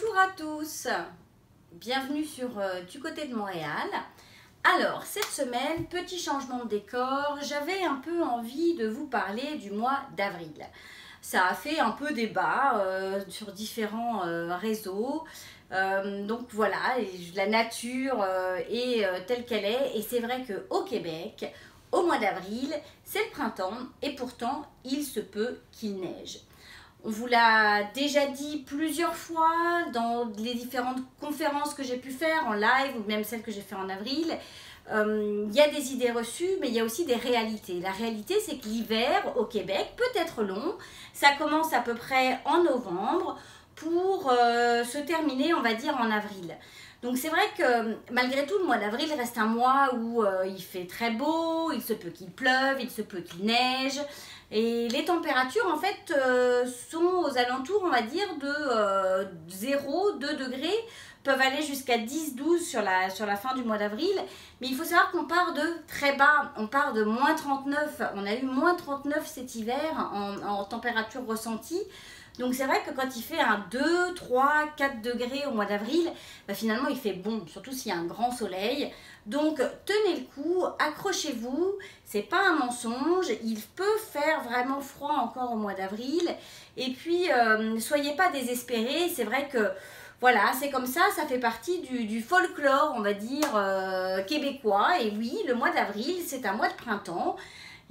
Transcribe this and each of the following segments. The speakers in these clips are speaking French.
Bonjour à tous, bienvenue sur Du côté de Montréal. Alors, cette semaine, petit changement de décor, j'avais un peu envie de vous parler du mois d'avril. Ça a fait un peu débat sur différents réseaux. Donc voilà, la nature est telle qu'elle est. Et c'est vrai qu'au Québec, au mois d'avril, c'est le printemps et pourtant, il se peut qu'il neige. On vous l'a déjà dit plusieurs fois dans les différentes conférences que j'ai pu faire en live ou même celles que j'ai fait en avril. Il y a des idées reçues, mais il y a aussi des réalités. La réalité, c'est que l'hiver au Québec peut être long. Ça commence à peu près en novembre pour se terminer, on va dire, en avril. Donc c'est vrai que malgré tout, le mois d'avril reste un mois où il fait très beau, il se peut qu'il pleuve, il se peut qu'il neige. Et les températures, en fait, sont aux alentours, on va dire, de 0, 2 degrés, peuvent aller jusqu'à 10, 12 sur la fin du mois d'avril. Mais il faut savoir qu'on part de très bas, on part de moins 39. On a eu moins 39 cet hiver en température ressentie. Donc c'est vrai que quand il fait un 2, 3, 4 degrés au mois d'avril, bah finalement il fait bon, surtout s'il y a un grand soleil. Donc tenez le coup, accrochez-vous, c'est pas un mensonge, il peut faire vraiment froid encore au mois d'avril. Et puis soyez pas désespérés, c'est vrai que voilà, c'est comme ça fait partie du folklore, on va dire, québécois. Et oui, le mois d'avril, c'est un mois de printemps.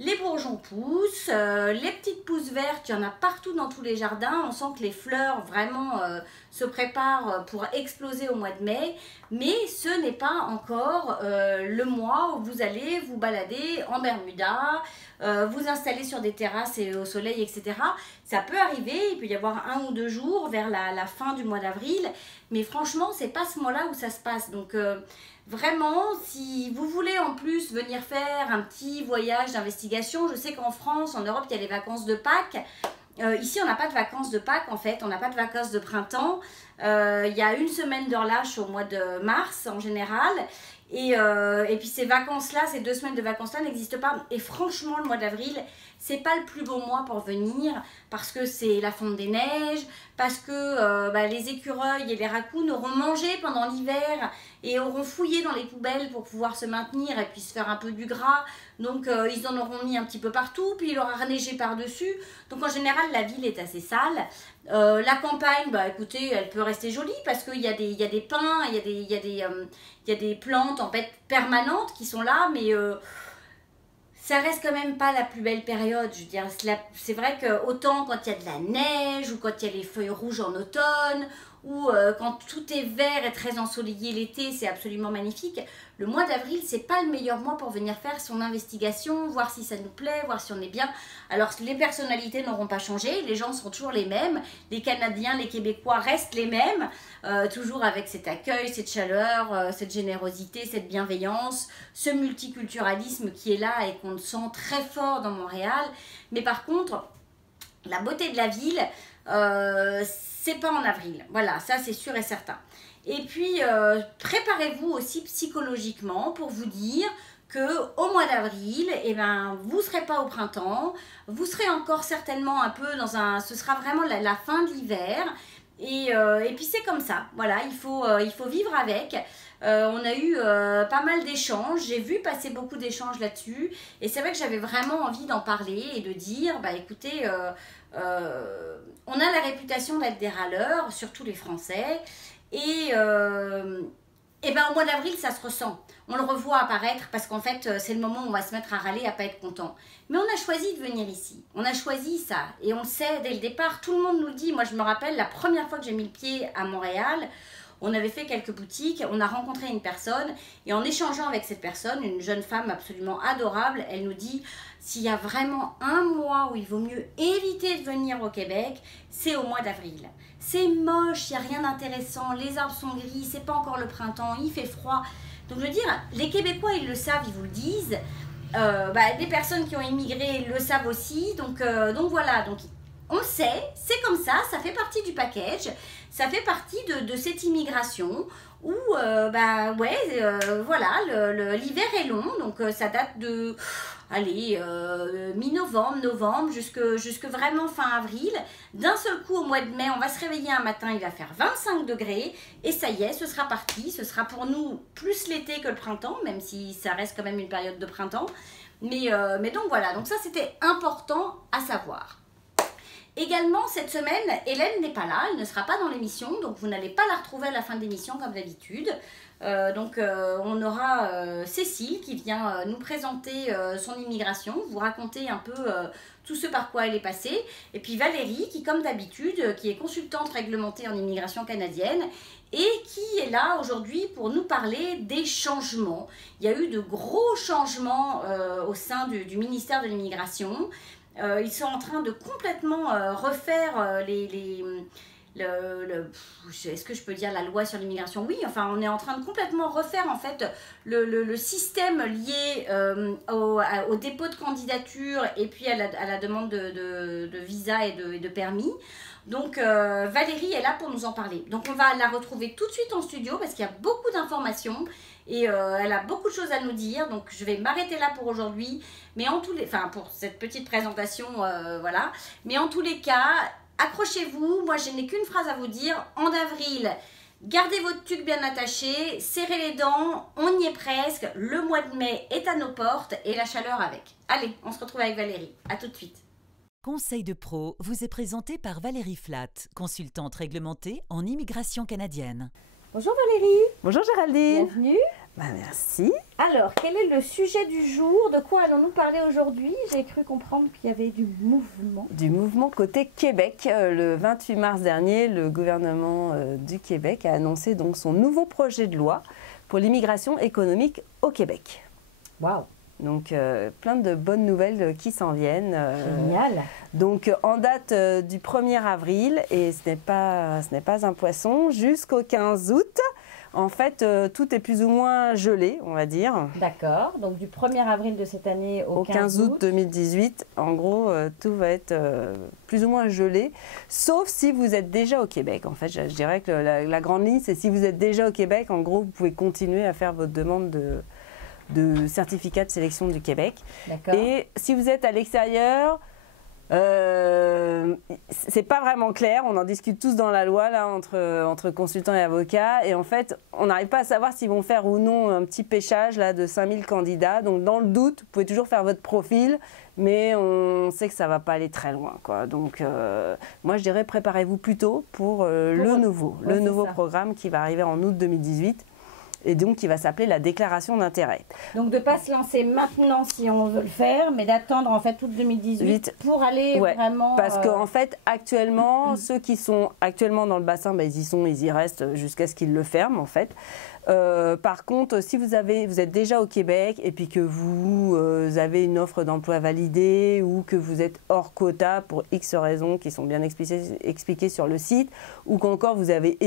Les bourgeons poussent, les petites pousses vertes, il y en a partout dans tous les jardins. On sent que les fleurs vraiment se préparent pour exploser au mois de mai. Mais ce n'est pas encore le mois où vous allez vous balader en Bermuda, vous installer sur des terrasses et au soleil, etc. Ça peut arriver, il peut y avoir 1 ou 2 jours vers la fin du mois d'avril. Mais franchement, c'est pas ce mois-là où ça se passe. Donc vraiment, si vous voulez en plus venir faire un petit voyage d'investigation, je sais qu'en France, en Europe, il y a les vacances de Pâques. Ici, on n'a pas de vacances de Pâques, en fait. On n'a pas de vacances de printemps. Il y a 1 semaine de relâche au mois de mars, en général. Et puis ces vacances-là, ces 2 semaines de vacances-là n'existent pas. Et franchement, le mois d'avril, c'est pas le plus beau mois pour venir parce que c'est la fonte des neiges, parce que les écureuils et les raccoons auront mangé pendant l'hiver et auront fouillé dans les poubelles pour pouvoir se maintenir et puis se faire un peu du gras. Donc ils en auront mis un petit peu partout, puis il aura reneigé par-dessus. Donc en général, la ville est assez sale. La campagne, bah écoutez, elle peut rester jolie parce qu'il y a des pins, il y a des plantes en fait permanentes qui sont là, mais ça reste quand même pas la plus belle période. Je veux dire, c'est vrai que autant quand il y a de la neige ou quand il y a les feuilles rouges en automne ou quand tout est vert et très ensoleillé l'été, c'est absolument magnifique. Le mois d'avril, c'est pas le meilleur mois pour venir faire son investigation, voir si ça nous plaît, voir si on est bien. Alors, les personnalités n'auront pas changé, les gens sont toujours les mêmes, les Canadiens, les Québécois restent les mêmes, toujours avec cet accueil, cette chaleur, cette générosité, cette bienveillance, ce multiculturalisme qui est là et qu'on sent très fort dans Montréal. Mais par contre, la beauté de la ville, c'est pas en avril. Voilà, ça c'est sûr et certain. Et puis, préparez-vous aussi psychologiquement pour vous dire qu'au mois d'avril, eh ben, vous ne serez pas au printemps, vous serez encore certainement un peu dans un... Ce sera vraiment la fin de l'hiver. Et puis c'est comme ça, voilà, il faut vivre avec. On a eu pas mal d'échanges, j'ai vu passer beaucoup d'échanges là-dessus. Et c'est vrai que j'avais vraiment envie d'en parler et de dire, bah écoutez, on a la réputation d'être des râleurs, surtout les Français. Et ben au mois d'avril, ça se ressent. On le revoit apparaître parce qu'en fait, c'est le moment où on va se mettre à râler, à pas être content. Mais on a choisi de venir ici. On a choisi ça. Et on le sait dès le départ. Tout le monde nous le dit. Moi, je me rappelle la première fois que j'ai mis le pied à Montréal, on avait fait quelques boutiques, on a rencontré une personne et en échangeant avec cette personne, une jeune femme absolument adorable, elle nous dit s'il y a vraiment un mois où il vaut mieux éviter de venir au Québec, c'est au mois d'avril. C'est moche, il n'y a rien d'intéressant, les arbres sont gris, c'est pas encore le printemps, il fait froid. Donc je veux dire, les Québécois ils le savent, ils vous le disent, des personnes qui ont immigré le savent aussi, donc voilà, donc on le sait, c'est comme ça fait partie du package, ça fait partie de cette immigration où, voilà, l'hiver est long, donc ça date de allez, mi-novembre, novembre, jusque vraiment fin avril. D'un seul coup, au mois de mai, on va se réveiller un matin, il va faire 25 degrés. Et ça y est, ce sera parti. Ce sera pour nous plus l'été que le printemps, même si ça reste quand même une période de printemps. Mais donc voilà, donc ça c'était important à savoir. Également, cette semaine, Hélène n'est pas là, elle ne sera pas dans l'émission, donc vous n'allez pas la retrouver à la fin de l'émission comme d'habitude. On aura Cécile qui vient nous présenter son immigration, vous raconter un peu tout ce par quoi elle est passée. Et puis Valérie qui, comme d'habitude, qui est consultante réglementée en immigration canadienne et qui est là aujourd'hui pour nous parler des changements. Il y a eu de gros changements au sein du ministère de l'immigration. Ils sont en train de complètement refaire est-ce que je peux dire la loi sur l'immigration? Oui, enfin on est en train de complètement refaire en fait le système lié au dépôt de candidature et puis à la demande de visa et de permis. Donc Valérie est là pour nous en parler. Donc on va la retrouver tout de suite en studio parce qu'il y a beaucoup d'informations et elle a beaucoup de choses à nous dire. Donc je vais m'arrêter là pour aujourd'hui, mais pour cette petite présentation, voilà. Mais en tous les cas, accrochez-vous, moi je n'ai qu'une phrase à vous dire. En avril, gardez votre tuque bien attaché, serrez les dents, on y est presque. Le mois de mai est à nos portes et la chaleur avec. Allez, on se retrouve avec Valérie. À tout de suite. Conseil de pro vous est présenté par Valérie Flatt, consultante réglementée en immigration canadienne. Bonjour Valérie. Bonjour Géraldine. Bienvenue. Merci. Alors, quel est le sujet du jour? De quoi allons-nous parler aujourd'hui? J'ai cru comprendre qu'il y avait du mouvement. Du mouvement côté Québec. Le 28 mars dernier, le gouvernement du Québec a annoncé donc son nouveau projet de loi pour l'immigration économique au Québec. Waouh. Donc, plein de bonnes nouvelles qui s'en viennent. Génial. Donc, en date du 1er avril, et ce n'est pas un poisson, jusqu'au 15 août, en fait, tout est plus ou moins gelé, on va dire. D'accord. Donc, du 1er avril de cette année au 15 août 2018, en gros, tout va être plus ou moins gelé, sauf si vous êtes déjà au Québec. En fait, je dirais que la grande ligne, c'est si vous êtes déjà au Québec, en gros, vous pouvez continuer à faire votre demande de certificat de sélection du Québec. Et si vous êtes à l'extérieur, c'est pas vraiment clair. On en discute tous dans la loi là, entre consultants et avocats. Et en fait, on n'arrive pas à savoir s'ils vont faire ou non un petit pêchage là, de 5000 candidats. Donc dans le doute, vous pouvez toujours faire votre profil, mais on sait que ça va pas aller très loin, quoi. Donc moi, je dirais préparez-vous plutôt pour le nouveau programme qui va arriver en août 2018. Et donc qui va s'appeler la déclaration d'intérêt. Donc de ne pas se lancer maintenant si on veut le faire, mais d'attendre en fait août 2018 pour aller vraiment... Parce qu'en fait, actuellement, ceux qui sont actuellement dans le bassin, ils y restent jusqu'à ce qu'ils le ferment en fait. Par contre, si vous êtes déjà au Québec et puis que vous avez une offre d'emploi validée ou que vous êtes hors quota pour X raisons qui sont bien expliquées sur le site, ou qu'encore vous avez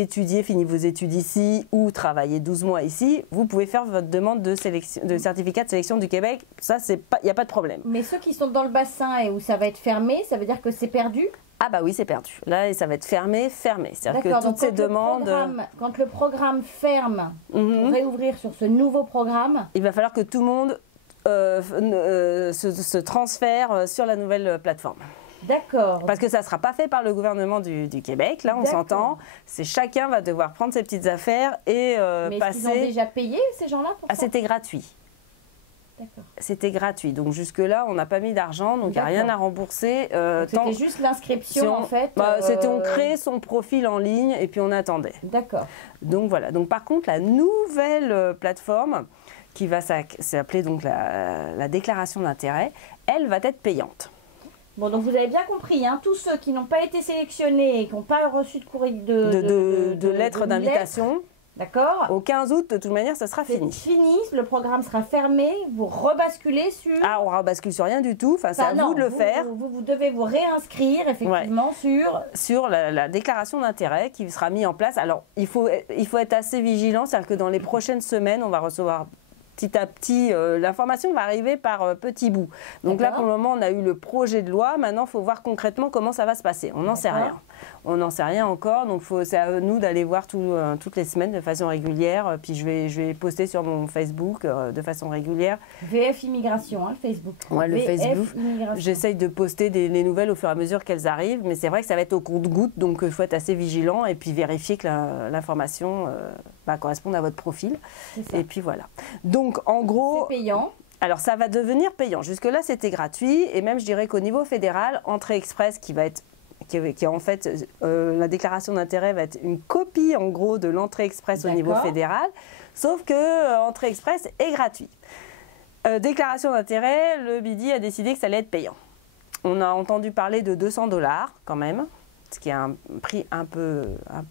fini vos études ici ou travaillé 12 mois ici, vous pouvez faire votre demande de certificat de sélection du Québec. Ça, il n'y a pas de problème. Mais ceux qui sont dans le bassin et où ça va être fermé, ça veut dire que c'est perdu? Ah bah oui, c'est perdu. Là, ça va être fermé. C'est-à-dire que toutes ces demandes... Quand le programme ferme, pour réouvrir sur ce nouveau programme... Il va falloir que tout le monde se transfère sur la nouvelle plateforme. D'accord. Parce que ça ne sera pas fait par le gouvernement du Québec, là on s'entend. C'est chacun va devoir prendre ses petites affaires et Mais passer... Mais ils ont déjà payé ces gens-là pour ça? C'était gratuit. C'était gratuit. Donc jusque-là, on n'a pas mis d'argent, donc il n'y a rien à rembourser. C'était juste l'inscription en fait. C'était on crée son profil en ligne et puis on attendait. D'accord. Donc voilà. Donc par contre, la nouvelle plateforme qui va s'appeler donc la déclaration d'intérêt, elle va être payante. Bon, donc vous avez bien compris, hein, tous ceux qui n'ont pas été sélectionnés et qui n'ont pas reçu de courrier de lettre d'invitation. D'accord. Au 15 août, de toute manière, ça sera fini. C'est fini, le programme sera fermé, vous rebasculez sur... Ah, on rebascule sur rien du tout, enfin, c'est à vous de le faire. Vous devez vous réinscrire, effectivement, sur la déclaration d'intérêt qui sera mise en place. Alors, il faut être assez vigilant, c'est-à-dire que dans les prochaines semaines, on va recevoir... Petit à petit, l'information va arriver par petits bouts. Donc là, pour le moment, on a eu le projet de loi. Maintenant, il faut voir concrètement comment ça va se passer. On n'en sait rien. On n'en sait rien encore, donc c'est à nous d'aller voir toutes les semaines de façon régulière. Puis je vais poster sur mon Facebook de façon régulière. VF Immigration, hein, le Facebook. Ouais, le VF Facebook. Immigration. J'essaye de poster les nouvelles au fur et à mesure qu'elles arrivent, mais c'est vrai que ça va être au compte-gouttes, donc il faut être assez vigilant et puis vérifier que l'information corresponde à votre profil. Et puis voilà. Donc en gros... C'est payant. Alors ça va devenir payant. Jusque-là, c'était gratuit. Et même, je dirais qu'au niveau fédéral, Entrée Express, qui est en fait, la déclaration d'intérêt va être une copie, en gros, de l'Entrée Express au niveau fédéral. Sauf que Entrée Express est gratuit. Déclaration d'intérêt, le BIDI a décidé que ça allait être payant. On a entendu parler de 200 $ quand même, ce qui est un prix un peu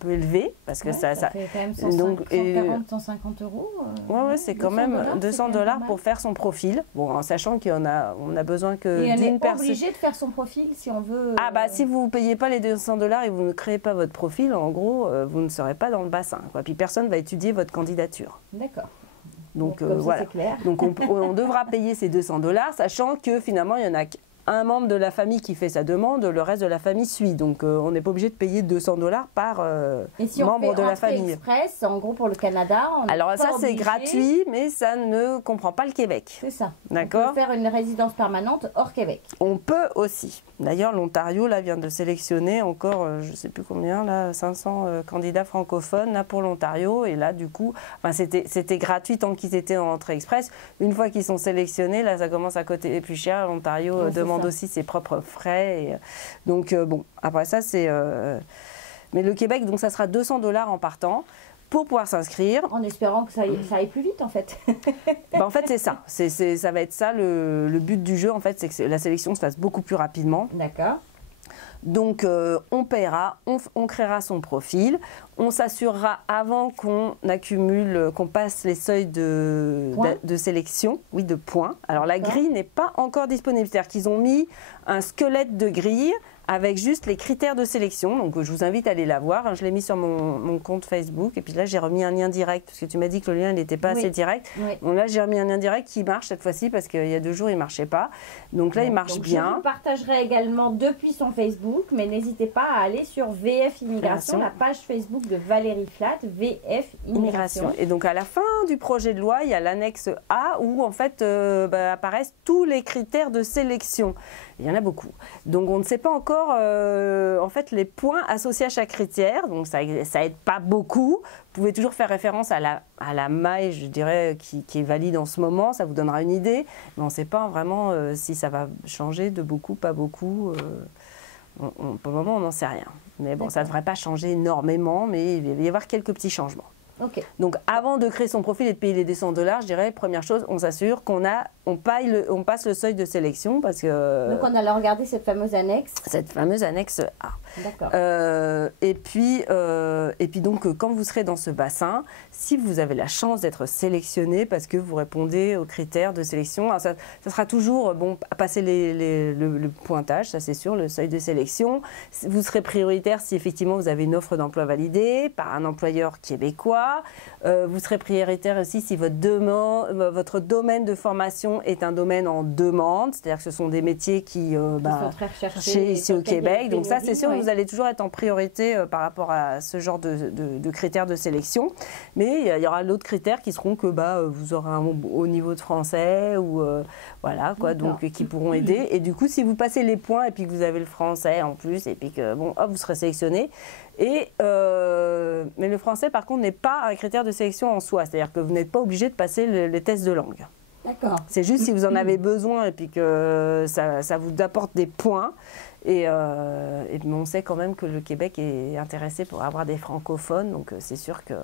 élevé, parce que ça fait quand même 140, 150 euros. Ouais, c'est quand même 200 $ pour faire son profil. Bon, en sachant qu'on a besoin que d'une personne. On est obligé de faire son profil si on veut. Ah bah si vous ne payez pas les 200 $ et vous ne créez pas votre profil, en gros, vous ne serez pas dans le bassin, quoi. Puis personne ne va étudier votre candidature. D'accord. Donc voilà. Clair. Donc on devra payer ces 200 $, sachant que finalement il y en a un membre de la famille qui fait sa demande, le reste de la famille suit. Donc on n'est pas obligé de payer 200 $ par et si membre on fait de la famille. Express, en gros pour le Canada, on alors ça c'est obligé... gratuit, mais ça ne comprend pas le Québec. C'est ça. D'accord. On peut faire une résidence permanente hors Québec. On peut aussi. D'ailleurs, l'Ontario là vient de sélectionner encore, je ne sais plus combien, là, 500 candidats francophones là pour l'Ontario. Et là, du coup, c'était gratuit tant qu'ils étaient en Entrée Express. Une fois qu'ils sont sélectionnés, là, ça commence à coûter plus cher. L'Ontario demande aussi ses propres frais. Et, donc, bon, après ça, c'est... Mais le Québec, donc, ça sera 200 $ en partant pour pouvoir s'inscrire. En espérant que ça aille plus vite, en fait. En fait, c'est ça. Ça va être ça, le but du jeu, en fait, c'est que la sélection se fasse beaucoup plus rapidement. D'accord. Donc, on paiera, on créera son profil, on s'assurera avant qu'on accumule, qu'on passe les seuils de sélection, oui, de points. Alors, la grille n'est pas encore disponible, c'est-à-dire qu'ils ont mis un squelette de grille avec juste les critères de sélection. Donc, je vous invite à aller la voir. Je l'ai mis sur mon compte Facebook. Et puis là, j'ai remis un lien direct, parce que tu m'as dit que le lien n'était pas assez direct. Oui. Donc là, j'ai remis un lien direct qui marche cette fois-ci, parce qu'il y a 2 jours, il ne marchait pas. Donc là, il marche bien. Je vous partagerai également depuis son Facebook, mais n'hésitez pas à aller sur VF Immigration, la page Facebook de Valérie Flat, VF Immigration. Et donc, à la fin du projet de loi, il y a l'annexe A, où en fait apparaissent tous les critères de sélection. Il y en a beaucoup. Donc, on ne sait pas encore en fait les points associés à chaque critère. Donc, ça aide pas beaucoup. Vous pouvez toujours faire référence à la maille, je dirais, qui est valide en ce moment. Ça vous donnera une idée. Mais on ne sait pas vraiment si ça va changer de beaucoup, pas beaucoup. Pour le moment, on n'en sait rien. Mais bon, ça ne devrait pas changer énormément, mais il va y avoir quelques petits changements. Okay. Donc, avant de créer son profil et de payer les 200 $, je dirais, première chose, on s'assure qu'on passe le seuil de sélection parce que... Donc, on allait regarder cette fameuse annexe. Cette fameuse annexe A. D'accord. Et puis donc, quand vous serez dans ce bassin, si vous avez la chance d'être sélectionné parce que vous répondez aux critères de sélection, alors ça sera toujours, bon, à passer le pointage, ça c'est sûr, le seuil de sélection. Vous serez prioritaire si effectivement vous avez une offre d'emploi validée par un employeur québécois. Vous serez prioritaire aussi si votre domaine de formation est un domaine en demande, c'est-à-dire que ce sont des métiers qui sont très recherchés ici au Québec. Donc ça, c'est sûr, vous allez toujours être en priorité par rapport à ce genre de critères de sélection. Mais il y aura d'autres critères qui seront que vous aurez un haut niveau de français ou voilà quoi, donc qui pourront aider. Et du coup, si vous passez les points et puis que vous avez le français en plus et puis que vous serez sélectionné. Mais le français, par contre, n'est pas un critère de sélection en soi. C'est-à-dire que vous n'êtes pas obligé de passer les tests de langue. D'accord. C'est juste si vous en avez besoin et puis que ça vous apporte des points. Et on sait quand même que le Québec est intéressé pour avoir des francophones. Donc, c'est sûr que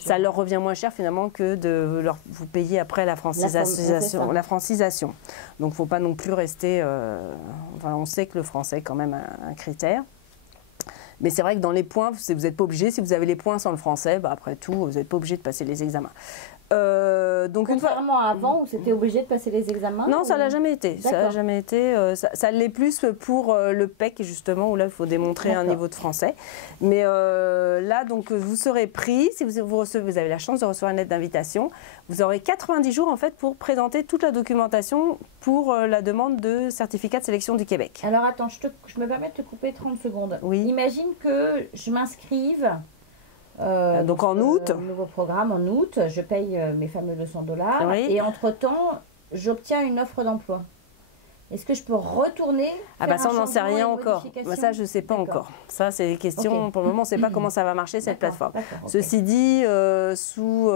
ça leur revient moins cher finalement que de vous payer après la francisation. Donc, il ne faut pas non plus rester... on sait que le français est quand même un critère. Mais c'est vrai que dans les points, vous n'êtes pas obligé. Si vous avez les points sans le français, après tout, vous n'êtes pas obligé de passer les examens. Donc une fois... Contrairement à avant où c'était obligé de passer les examens? Non, ça l'a jamais été. Ça l'a D'accord. jamais été. Ça l'est plus pour le PEC justement où là il faut démontrer un D'accord. niveau de français. Mais là donc vous serez pris si vous avez la chance de recevoir une lettre d'invitation. Vous aurez 90 jours en fait pour présenter toute la documentation pour la demande de certificat de sélection du Québec. Alors attends, je me permets de te couper 30 secondes. Oui. Imagine que je m'inscrive Donc en dans août. le nouveau programme en août, je paye mes fameux $200 Oui. et entre-temps, j'obtiens une offre d'emploi. Est-ce que je peux retourner Ah faire bah ça un on n'en sait changement, rien une encore. modification? Bah, ça je ne sais pas D'accord. encore. Ça c'est des questions. Ok. Pour le moment on ne sait pas comment ça va marcher cette D'accord, plateforme. d'accord, ok. Ceci dit, sous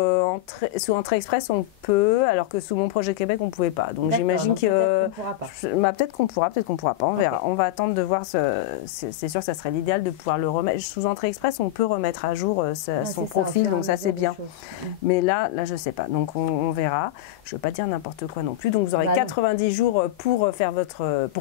Entrée Express on peut, alors que sous Mon Projet Québec on ne pouvait pas. Donc D'accord, j'imagine donc que peut-être qu'on pourra pas. peut-être qu'on pourra, peut-être qu'on ne pourra pas. On verra. Ok. On va attendre de voir. C'est sûr que ça serait l'idéal de pouvoir le remettre. Sous Entrée Express on peut remettre à jour Ouais, son c'est ça, au profil, fur et à donc ça mesure c'est des bien. choses. Mais là je ne sais pas. Donc on verra. Je ne veux pas dire n'importe quoi non plus. Donc vous aurez Bah non. 90 jours pour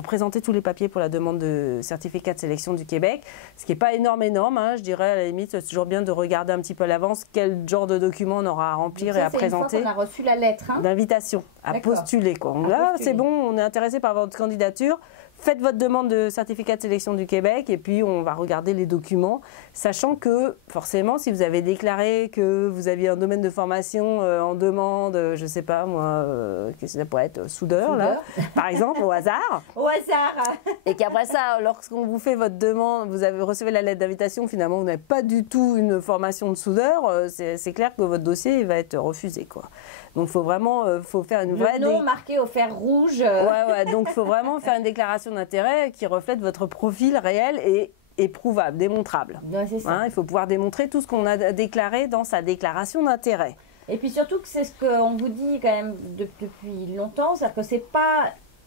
présenter tous les papiers pour la demande de certificat de sélection du Québec. Ce qui n'est pas énorme, hein, je dirais à la limite, c'est toujours bien de regarder un petit peu à l'avance quel genre de document on aura à remplir Donc ça, et à c'est présenter. Une fois qu'on a reçu la lettre, hein? D'invitation à D'accord. postuler. Quoi. Donc À là, postuler. c'est bon, on est intéressé par votre candidature. Faites votre demande de certificat de sélection du Québec et puis on va regarder les documents, sachant que forcément, si vous avez déclaré que vous aviez un domaine de formation en demande, je ne sais pas moi, qu'est-ce que ça pourrait être, soudeur, là, par exemple, au hasard, Au hasard. et qu'après ça, lorsqu'on vous fait votre demande, recevez la lettre d'invitation, finalement, vous n'avez pas du tout une formation de soudeur, c'est clair que votre dossier il va être refusé, quoi. Donc, il faut vraiment faire une vraie... Le nom marqué au fer rouge. Ouais, donc il faut vraiment faire une déclaration d'intérêt qui reflète votre profil réel et éprouvable, démontrable. Ouais, c'est ça. Hein, il faut pouvoir démontrer tout ce qu'on a déclaré dans sa déclaration d'intérêt. Et puis surtout que c'est ce qu'on vous dit quand même depuis longtemps, c'est-à-dire que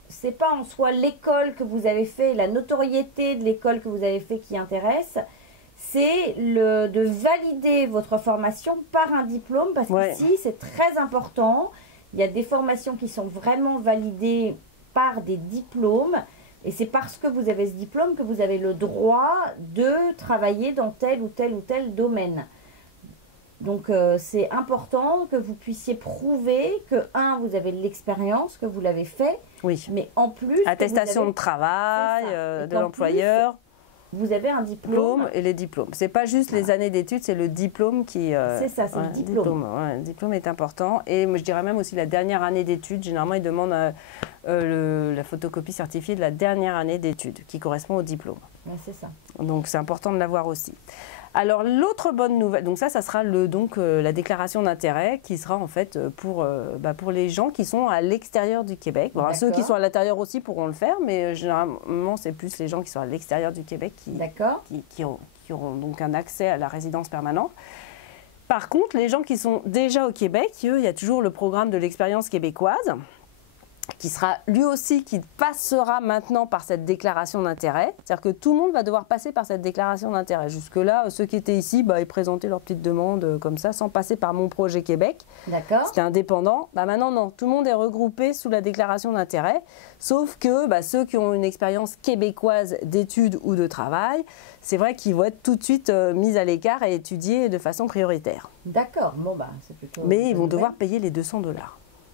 c'est pas en soi l'école que vous avez fait, la notoriété de l'école que vous avez fait qui intéresse, c'est de valider votre formation par un diplôme, parce Ouais. qu'ici c'est très important. Il y a des formations qui sont vraiment validées par des diplômes, et c'est parce que vous avez ce diplôme que vous avez le droit de travailler dans tel ou tel ou tel domaine. Donc c'est important que vous puissiez prouver que, vous avez de l'expérience, que vous l'avez fait, Oui. mais en plus, que Attestation vous de travail C'est ça. Et de qu'en l'employeur, vous avez un diplôme. diplôme et les diplômes. C'est pas juste les années d'études, c'est le diplôme qui... C'est ça, c'est le diplôme. Le diplôme est important. Et moi, je dirais même aussi la dernière année d'études. Généralement, ils demandent la photocopie certifiée de la dernière année d'études, qui correspond au diplôme. Ouais, c'est ça. Donc, c'est important de l'avoir aussi. Alors, l'autre bonne nouvelle, donc ça sera la déclaration d'intérêt qui sera en fait pour les gens qui sont à l'extérieur du Québec. Bon, ceux qui sont à l'intérieur aussi pourront le faire, mais généralement, c'est plus les gens qui sont à l'extérieur du Québec qui auront donc un accès à la résidence permanente. Par contre, les gens qui sont déjà au Québec, il y a toujours le programme de l'expérience québécoise, qui sera lui aussi, qui passera maintenant par cette déclaration d'intérêt. C'est-à-dire que tout le monde va devoir passer par cette déclaration d'intérêt. Jusque-là, ceux qui étaient ici, ils présentaient leur petite demande comme ça, sans passer par Mon Projet Québec. D'accord. C'était indépendant. Maintenant, non. Tout le monde est regroupé sous la déclaration d'intérêt. Sauf que ceux qui ont une expérience québécoise d'études ou de travail, c'est vrai qu'ils vont être tout de suite mis à l'écart et étudiés de façon prioritaire. D'accord. Bon, c'est plutôt. Mais ils vont devoir payer les $200.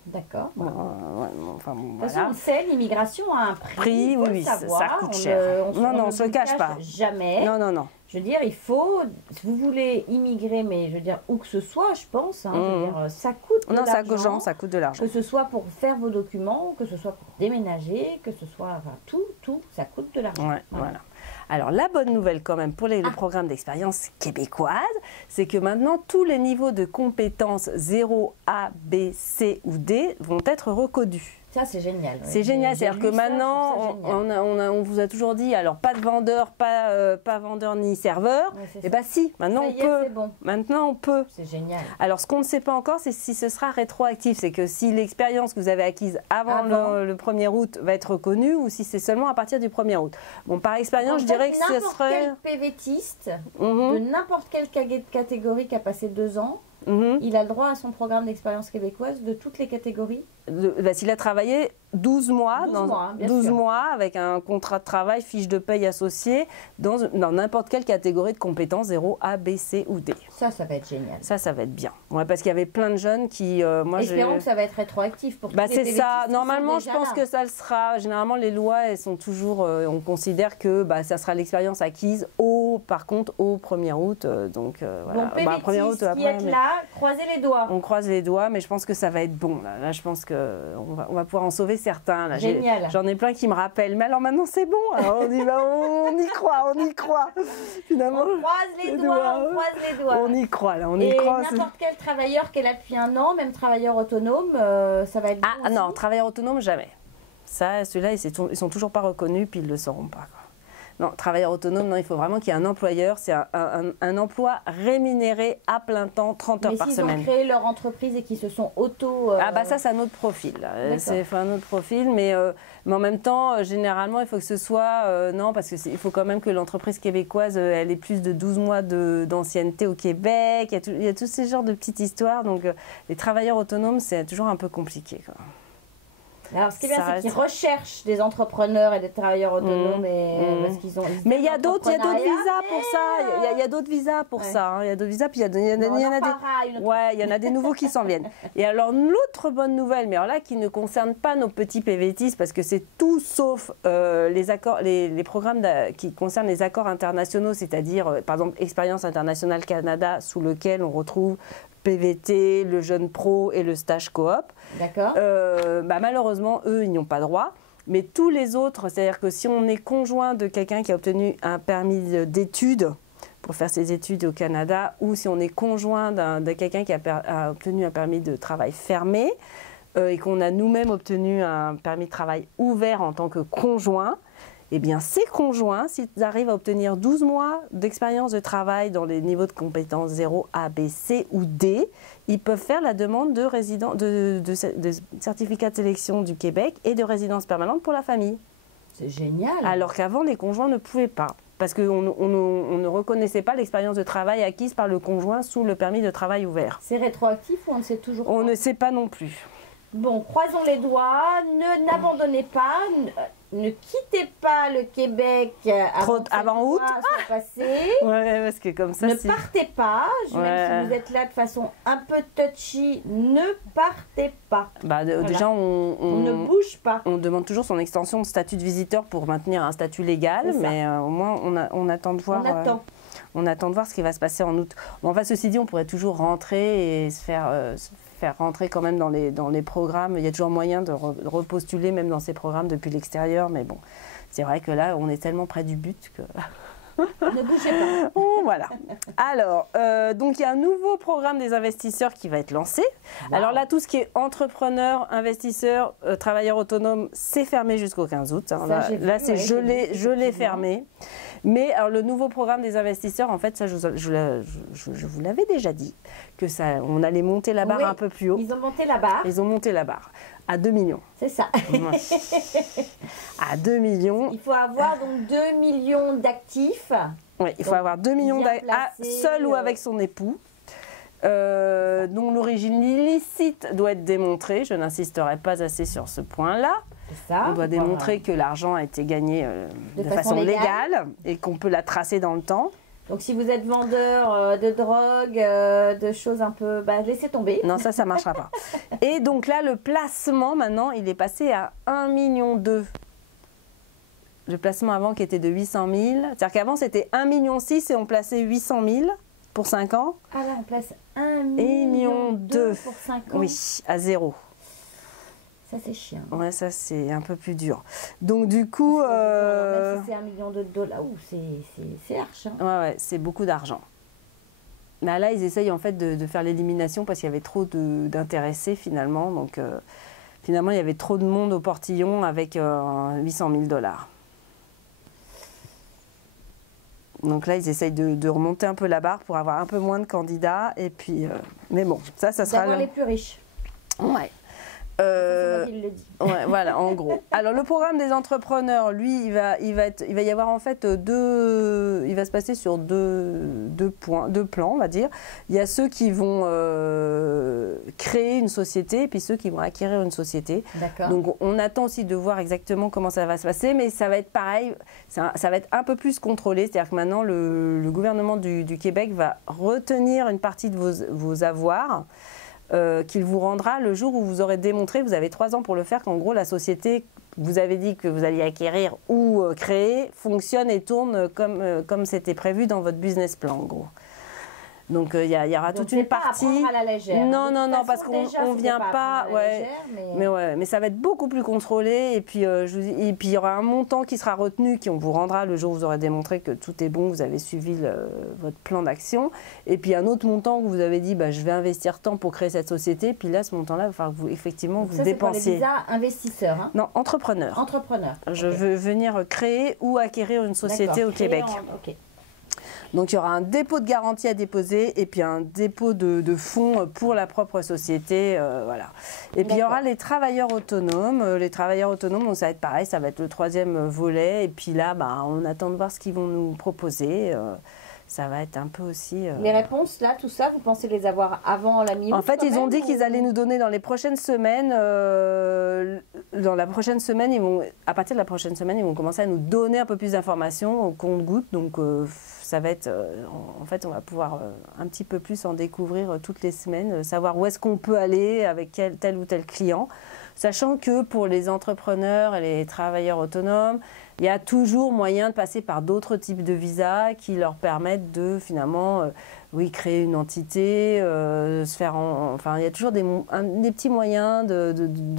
D'accord. De toute façon, on sait, l'immigration a un prix. Oui, ça coûte cher. On ne se le cache pas. Jamais. Non. Je veux dire, il faut, si vous voulez immigrer, mais je veux dire, où que ce soit, je pense, je veux dire, ça coûte de l'argent. Ça coûte de l'argent. Que ce soit pour faire vos documents, que ce soit pour déménager, que ce soit, tout, ça coûte de l'argent. Ouais, voilà. Alors, la bonne nouvelle quand même pour le programme d'expérience québécoise, c'est que maintenant, tous les niveaux de compétences 0, A, B, C ou D vont être reconnus. Ça, c'est génial. Ouais. C'est génial, c'est-à-dire que maintenant, on vous a toujours dit, alors pas de vendeur, pas vendeur ni serveur. Ouais, et bien si, maintenant on peut. Bon. Maintenant on peut. C'est génial. Alors ce qu'on ne sait pas encore, c'est si ce sera rétroactif. C'est que si l'expérience que vous avez acquise avant le 1er août va être reconnue ou si c'est seulement à partir du 1er août. Bon, par expérience, je dirais que ce serait... N'importe quel PVTiste de n'importe quelle catégorie qui a passé 2 ans, il a le droit à son programme d'expérience québécoise de toutes les catégories. S'il a travaillé 12 mois, 12 mois avec un contrat de travail, fiche de paye associée, dans n'importe quelle catégorie de compétences 0, A, B, C ou D. Ça va être génial. Ça va être bien. Ouais, parce qu'il y avait plein de jeunes qui... Espérons que ça va être rétroactif pour tous les c'est PVTistes ça. qui Normalement, sont je pense déjà que ça le sera. Généralement, les lois, elles sont toujours... on considère que ça sera l'expérience acquise par contre, au 1er août. Donc, voilà. Bon, PVTistes 1er août, qui après, êtes là, croisez les doigts. on croise les doigts, mais je pense que ça va être bon. Là, je pense qu'on va pouvoir en sauver certains. Là. Génial. J'en ai plein qui me rappellent. Mais alors maintenant, c'est bon. Alors, on y va, on y croit. Finalement, On croise les doigts, on croise les doigts. on y croit, là. On y Et croit. n'importe quel travailleur qui est là depuis un an, même travailleur autonome, ça va être bon Ah aussi. non, travailleur autonome, jamais. Ça, ceux-là, ils sont toujours pas reconnus, puis ils le sauront pas. Quoi. Non, travailleur autonome, non, il faut vraiment qu'il y ait un employeur. C'est un emploi rémunéré à plein temps, 30 heures par Mais semaine. s'ils ont créé leur entreprise et qu'ils se sont auto... Ça, c'est un autre profil. C'est un autre profil, mais en même temps, généralement, il faut que ce soit... non, parce qu'il faut quand même que l'entreprise québécoise, elle ait plus de 12 mois d'ancienneté au Québec. Il y a tous ces genres de petites histoires. Donc, les travailleurs autonomes, c'est toujours un peu compliqué, quoi. Alors, ce qui est bien, c'est qu'ils recherchent des entrepreneurs et des travailleurs autonomes. Parce qu'ils ont, mais il y a d'autres visas pour ça. Il y a d'autres visas pour ça. Hein. Il y a d'autres visas, puis il y en a des nouveaux qui s'en viennent. Et alors, l'autre bonne nouvelle, mais alors là, qui ne concerne pas nos petits PVTistes, parce que c'est tout sauf les programmes qui concernent les accords internationaux, c'est-à-dire, par exemple, Expérience Internationale Canada, sous lequel on retrouve PVT, le jeune pro et le stage coop. D'accord. Malheureusement, eux, ils n'y ont pas droit. Mais tous les autres, c'est-à-dire que si on est conjoint de quelqu'un qui a obtenu un permis d'études pour faire ses études au Canada, ou si on est conjoint de quelqu'un qui a obtenu un permis de travail fermé, et qu'on a nous-mêmes obtenu un permis de travail ouvert en tant que conjoint, eh bien, ces conjoints, s'ils arrivent à obtenir 12 mois d'expérience de travail dans les niveaux de compétences 0, A, B, C ou D, ils peuvent faire la demande de certificat de sélection du Québec et de résidence permanente pour la famille. C'est génial. Alors qu'avant, les conjoints ne pouvaient pas. Parce qu'on ne reconnaissait pas l'expérience de travail acquise par le conjoint sous le permis de travail ouvert. C'est rétroactif ou on ne sait toujours pas? On ne sait pas non plus. Bon, croisons les doigts, n'abandonnez pas, ne quittez pas le Québec avant août. Soit passé. Ouais, parce que comme ça, ne partez pas, même si vous êtes là de façon un peu touchy, ne partez pas. Déjà, on ne bouge pas. On demande toujours son extension de statut de visiteur pour maintenir un statut légal, mais au moins on attend de voir. On attend de voir ce qui va se passer en août. Bon, enfin, ceci dit, on pourrait toujours rentrer et se faire rentrer quand même dans les programmes. Il y a toujours moyen de repostuler même dans ces programmes depuis l'extérieur. Mais bon, c'est vrai que là, on est tellement près du but que... Ne bougez pas. Oh, voilà. Alors, donc il y a un nouveau programme des investisseurs qui va être lancé. Wow. Alors là, tout ce qui est entrepreneur, investisseur, travailleur autonome, c'est fermé jusqu'au 15 août. Hein. Là, c'est gelé fermé. Mais alors, le nouveau programme des investisseurs, en fait, ça, je vous l'avais déjà dit, que ça, on allait monter la barre un peu plus haut. Ils ont monté la barre. Ils ont monté la barre à 2 millions. C'est ça. À 2 millions. Il faut avoir donc 2 millions d'actifs. Oui, il faut avoir 2 millions seul ou avec son époux. Dont l'origine illicite doit être démontrée. Je n'insisterai pas assez sur ce point-là. On doit démontrer que l'argent a été gagné de façon légale et qu'on peut la tracer dans le temps. Donc si vous êtes vendeur de drogue, de choses un peu... laissez tomber. Non, ça ne marchera pas. Et donc là, le placement, maintenant, il est passé à 1,2 million. Le placement avant qui était de 800 000. C'est-à-dire qu'avant, c'était 1,6 million et on plaçait 800 000 pour 5 ans. Ah là, on place 1,2 million pour 5 ans. Oui, à 0. Ça, c'est chiant. Ouais, ça, c'est un peu plus dur. Donc, du coup... Même si c'est $1 million, c'est archi. Hein. Ouais, c'est beaucoup d'argent. Mais là, ils essayent en fait de faire l'élimination parce qu'il y avait trop d'intéressés finalement. Donc, finalement, il y avait trop de monde au portillon avec 800 000 $. Donc là, ils essayent de remonter un peu la barre pour avoir un peu moins de candidats. Et puis, mais bon, ça sera... D'avoir les plus riches. Ouais. C'est moi qui le dis. Ouais, voilà, en gros. Alors, le programme des entrepreneurs, lui, il va y avoir en fait il va se passer sur deux plans, on va dire. Il y a ceux qui vont créer une société et puis ceux qui vont acquérir une société. D'accord. Donc, on attend aussi de voir exactement comment ça va se passer, mais ça va être pareil, ça va être un peu plus contrôlé. C'est-à-dire que maintenant, le gouvernement du Québec va retenir une partie de vos avoirs. Qu'il vous rendra le jour où vous aurez démontré, vous avez 3 ans pour le faire, qu'en gros la société, vous avez dit que vous alliez acquérir ou créer, fonctionne et tourne comme c'était prévu dans votre business plan en gros. Donc il y aura toute une partie. Donc, à la légère. Non, parce qu'on vient pas. Ouais, mais ça va être beaucoup plus contrôlé. Et puis il y aura un montant qui sera retenu, qu'on vous rendra le jour où vous aurez démontré que tout est bon, vous avez suivi votre plan d'action. Et puis un autre montant où vous avez dit, je vais investir tant pour créer cette société. Puis là, ce montant-là, il va falloir que vous effectivement vous dépensiez. C'est pour les visas investisseurs. Hein. Non, entrepreneur. Entrepreneur. Je veux venir créer ou acquérir une société au Québec. Ok. Donc il y aura un dépôt de garantie à déposer et puis un dépôt de fonds pour la propre société. Voilà. Et puis il y aura les travailleurs autonomes. Les travailleurs autonomes, donc ça va être pareil, ça va être le 3e volet. Et puis là, on attend de voir ce qu'ils vont nous proposer. Ça va être un peu aussi... Les réponses, là, tout ça, vous pensez les avoir avant la mi-août? En fait, ils ont dit qu'ils allaient nous donner dans les prochaines semaines. Dans la prochaine semaine, à partir de la prochaine semaine, ils vont commencer à nous donner un peu plus d'informations au compte-gouttes. Donc, ça va être... en fait, on va pouvoir un petit peu plus en découvrir toutes les semaines, savoir où est-ce qu'on peut aller avec tel ou tel client. Sachant que pour les entrepreneurs et les travailleurs autonomes, il y a toujours moyen de passer par d'autres types de visas qui leur permettent de finalement créer une entité, se faire enfin il y a toujours des petits moyens de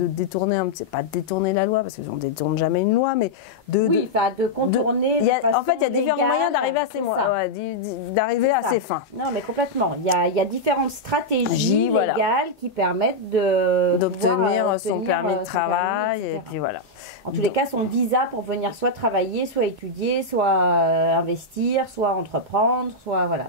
détourner pas de détourner la loi parce qu'on ne détourne jamais une loi, mais de contourner. En fait, il y a différents moyens d'arriver à ses fins. Non, mais complètement. Il y a différentes stratégies légales qui permettent d'obtenir son permis de travail et puis voilà. En tous les cas, son visa pour venir soit travailler, soit étudier, soit investir, soit entreprendre, soit voilà.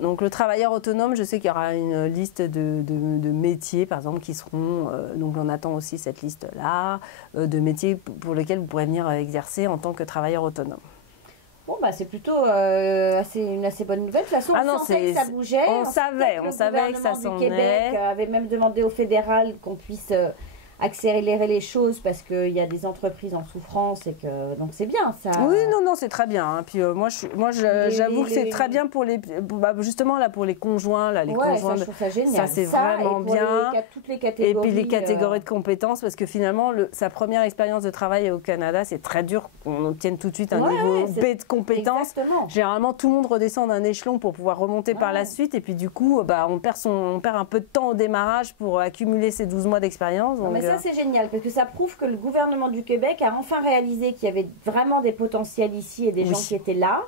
Donc le travailleur autonome, je sais qu'il y aura une liste de métiers, par exemple, qui seront... donc on attend aussi cette liste-là, de métiers pour lesquels vous pourrez venir exercer en tant que travailleur autonome. Bon, c'est plutôt une assez bonne nouvelle. De toute façon, on sentait que ça bougeait. On savait que ça s'en allait. Le Québec avait même demandé au fédéral qu'on puisse... accélérer les choses parce qu'il y a des entreprises en souffrance et que donc c'est bien ça. Oui, non, c'est très bien. Hein. Puis moi, j'avoue que c'est très bien pour justement là pour les conjoints là, les conjoints. Ça, je trouve ça génial. Ça c'est vraiment bien. Toutes les catégories. Et puis les catégories de compétences parce que finalement sa première expérience de travail au Canada, c'est très dur qu'on obtienne tout de suite un niveau B de compétences. Exactement. Généralement, tout le monde redescend d'un échelon pour pouvoir remonter par la suite et puis du coup, on perd un peu de temps au démarrage pour accumuler ces 12 mois d'expérience. Ça, c'est génial parce que ça prouve que le gouvernement du Québec a enfin réalisé qu'il y avait vraiment des potentiels ici et des gens qui étaient là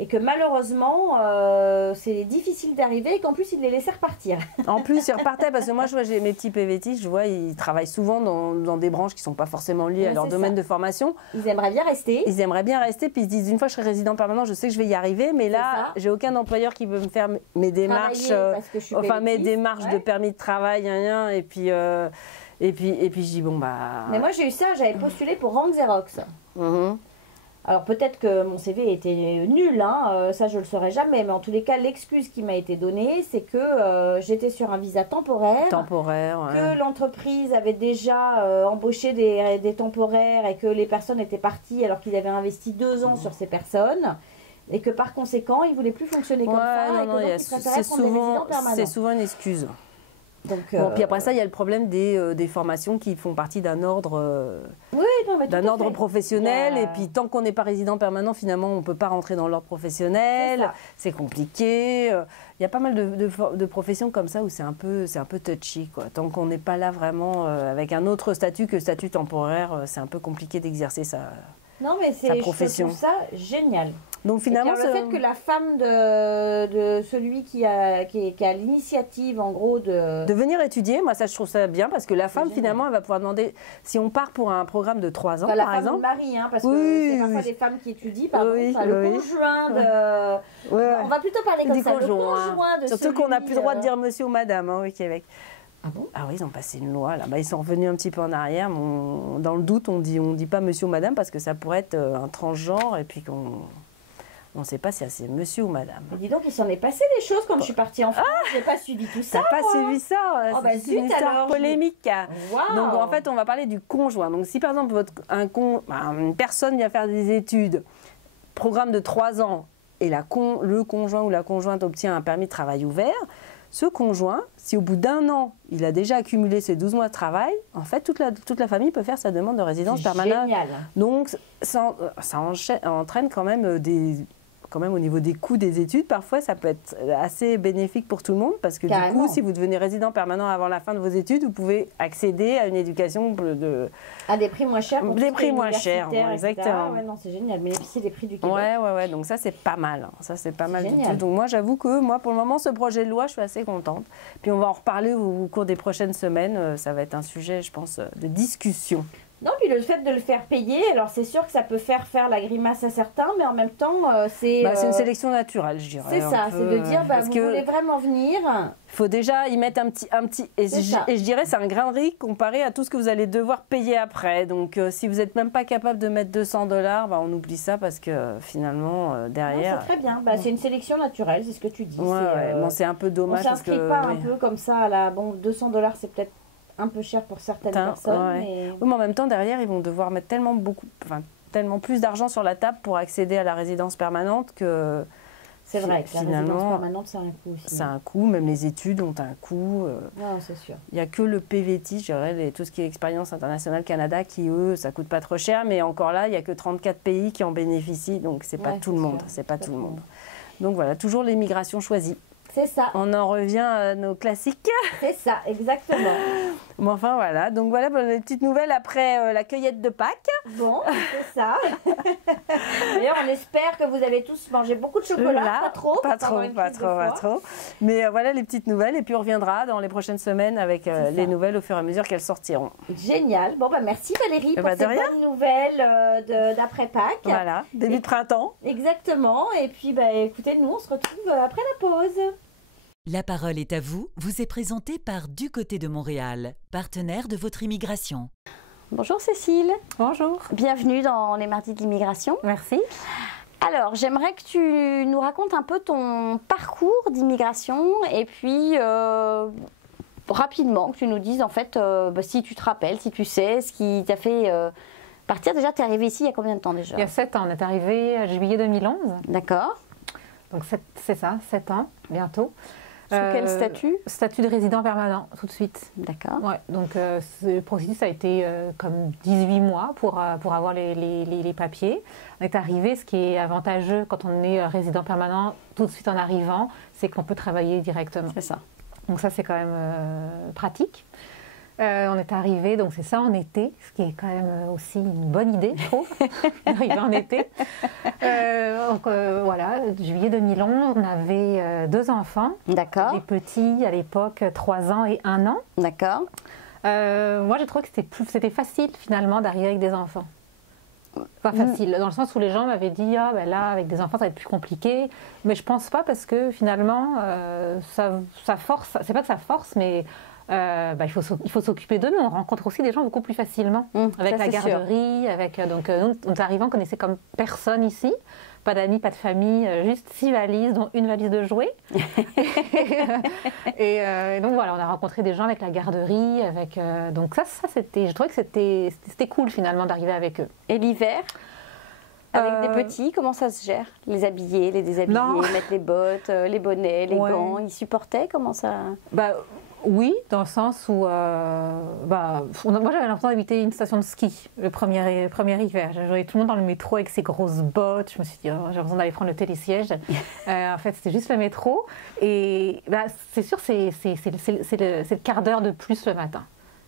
et que malheureusement, c'est difficile d'arriver et qu'en plus, ils les laissaient repartir. En plus, ils repartaient parce que moi, je vois, j'ai mes petits PVTistes, je vois, ils travaillent souvent dans des branches qui ne sont pas forcément liées à leur domaine de formation. Ils aimeraient bien rester. Puis ils se disent, une fois que je serai résident permanent, je sais que je vais y arriver, mais là, j'ai aucun employeur qui veut me faire mes démarches, mes démarches de permis de travail, et puis... Et puis je dis Mais moi j'ai eu ça, j'avais postulé pour Rang Xerox. Alors peut-être que mon CV était nul, ça je le saurais jamais, mais en tous les cas l'excuse qui m'a été donnée, c'est que j'étais sur un visa temporaire. Que l'entreprise avait déjà embauché des temporaires et que les personnes étaient parties alors qu'ils avaient investi 2 ans sur ces personnes. Et que par conséquent, ils ne voulaient plus fonctionner comme ça. C'est souvent une excuse. Donc, puis après ça, il y a le problème des formations qui font partie d'un ordre, ordre professionnel. Et puis tant qu'on n'est pas résident permanent, finalement, on ne peut pas rentrer dans l'ordre professionnel. C'est compliqué. Il y a pas mal de professions comme ça où c'est un peu touchy, quoi. Tant qu'on n'est pas là vraiment avec un autre statut que statut temporaire, c'est un peu compliqué d'exercer sa profession. Je trouve ça génial. Donc finalement, le fait que la femme de celui qui a l'initiative, en gros, de venir étudier, moi ça je trouve ça bien parce que la femme finalement elle va pouvoir demander, si on part pour un programme de 3 ans par exemple. La femme de mari, parce que c'est parfois des femmes qui étudient, le conjoint de... On va plutôt parler comme ça, le conjoint de surtout qu'on n'a plus le droit de dire monsieur ou madame au Québec. Ah bon? Ah oui, ils ont passé une loi. Là. Bah, ils sont revenus un petit peu en arrière. Mais dans le doute, on dit pas monsieur ou madame parce que ça pourrait être un transgenre et puis qu'on ne sait pas si c'est monsieur ou madame. Mais dis donc, il s'en est passé des choses quand je suis partie en France. J'ai pas suivi tout ça. T'as pas moi. suivi ça? Oh, bah, C'est zut, une histoire alors, polémique. Waouh. Donc en fait, on va parler du conjoint. Donc si par exemple une personne vient faire des études, programme de 3 ans, et le conjoint ou la conjointe obtient un permis de travail ouvert, ce conjoint, si au bout d'1 an, il a déjà accumulé ses 12 mois de travail, en fait, toute la famille peut faire sa demande de résidence permanente. Génial. Donc, ça entraîne quand même au niveau des coûts des études, parfois ça peut être assez bénéfique pour tout le monde parce que Carrément. du coup, si vous devenez résident permanent avant la fin de vos études, vous pouvez accéder à une éducation À des prix moins chers. pour Des tout ce qui prix est moins chers, universitaire, etc. exactement. Ouais, non, c'est génial. Bénéficier des prix du Québec. Ouais, donc ça c'est pas mal. Ça c'est pas mal du génial. tout. Donc moi j'avoue que pour le moment ce projet de loi, je suis assez contente. Puis on va en reparler au cours des prochaines semaines. Ça va être un sujet, je pense, de discussion. Non, puis le fait de le faire payer, alors c'est sûr que ça peut faire la grimace à certains, mais en même temps, c'est... C'est une sélection naturelle, je dirais. C'est ça, c'est de dire, parce vous que voulez vraiment venir. il faut déjà y mettre un petit et C'est ça. je dirais c'est un grain de riz comparé à tout ce que vous allez devoir payer après. Donc si vous n'êtes même pas capable de mettre $200, on oublie ça parce que finalement derrière. Non, c'est très bien. C'est une sélection naturelle, c'est ce que tu dis. C'est un peu On dommage ne parce s'inscrit que pas un peu comme ça à la... Bon, $200, c'est peut-être un peu cher pour certaines personnes, mais... Oui, mais en même temps, derrière, ils vont devoir mettre tellement plus d'argent sur la table pour accéder à la résidence permanente que... C'est vrai que la finalement, résidence permanente, c'est un coût aussi. C'est un coût, même les études ont un coût. Non, c'est sûr. Il n'y a que le PVT, je dirais, tout ce qui est expérience internationale Canada, qui, eux, ça ne coûte pas trop cher, mais encore là, il n'y a que 34 pays qui en bénéficient, donc c'est pas tout le monde. C'est pas tout le monde. Donc voilà, toujours l'immigration choisie. C'est ça. On en revient à nos classiques. C'est ça, exactement. Mais enfin voilà, donc voilà pour les petites nouvelles après la cueillette de Pâques. Bon, c'est ça. D'ailleurs, on espère que vous avez tous mangé beaucoup de chocolat, pas trop. Pas trop. Mais voilà les petites nouvelles et puis on reviendra dans les prochaines semaines avec les nouvelles au fur et à mesure qu'elles sortiront. Génial. Bon, merci Valérie pour ces bonnes nouvelles d'après Pâques. Voilà, début de printemps. Exactement. Et puis, écoutez, nous, on se retrouve après la pause. La parole est à vous, vous est présentée par Du Côté de Montréal, partenaire de votre immigration. Bonjour Cécile. Bonjour. Bienvenue dans les Mardis de l'immigration. Merci. Alors, j'aimerais que tu nous racontes un peu ton parcours d'immigration et puis rapidement que tu nous dises en fait si tu te rappelles, si tu sais ce qui t'a fait partir. Déjà, tu es arrivée ici il y a combien de temps déjà? Il y a 7 ans, on est arrivé en juillet 2011. D'accord. Donc c'est ça, 7 ans, bientôt. Sous quel statut? Statut de résident permanent, tout de suite. D'accord. Ouais, donc le processus a été comme 18 mois pour avoir les papiers. On est arrivé, ce qui est avantageux quand on est résident permanent, tout de suite en arrivant, c'est qu'on peut travailler directement. C'est ça. Donc ça, c'est quand même pratique. On est arrivé, donc c'est ça en été, ce qui est quand même aussi une bonne idée, je trouve, d'arriver en été. Voilà, juillet 2011, on avait 2 enfants. D'accord. Des petits, à l'époque, 3 ans et 1 an. D'accord. Moi, j'ai trouvé que c'était facile, finalement, d'arriver avec des enfants. Pas facile, dans le sens où les gens m'avaient dit « Ah, ben là, avec des enfants, ça va être plus compliqué. » Mais je pense pas, parce que finalement, ça force, c'est pas que ça force, mais... il faut s'occuper d'eux, mais on rencontre aussi des gens beaucoup plus facilement. Avec la garderie, donc nous arrivons, on connaissait comme personne ici, pas d'amis, pas de famille, juste 6 valises, dont une valise de jouets. et donc voilà, on a rencontré des gens avec la garderie, donc ça je trouvais que c'était cool finalement d'arriver avec eux. Et l'hiver? Avec des petits, comment ça se gère? Les habiller, les déshabiller, mettre les bottes, les bonnets, les gants, ils supportaient? Comment ça? Oui, dans le sens où moi j'avais l'impression d'habiter une station de ski le premier hiver. Je voyais tout le monde dans le métro avec ses grosses bottes. Je me suis dit, j'ai besoin d'aller prendre le télésiège. En fait, c'était juste le métro. Et c'est sûr, c'est le quart d'heure de plus le matin.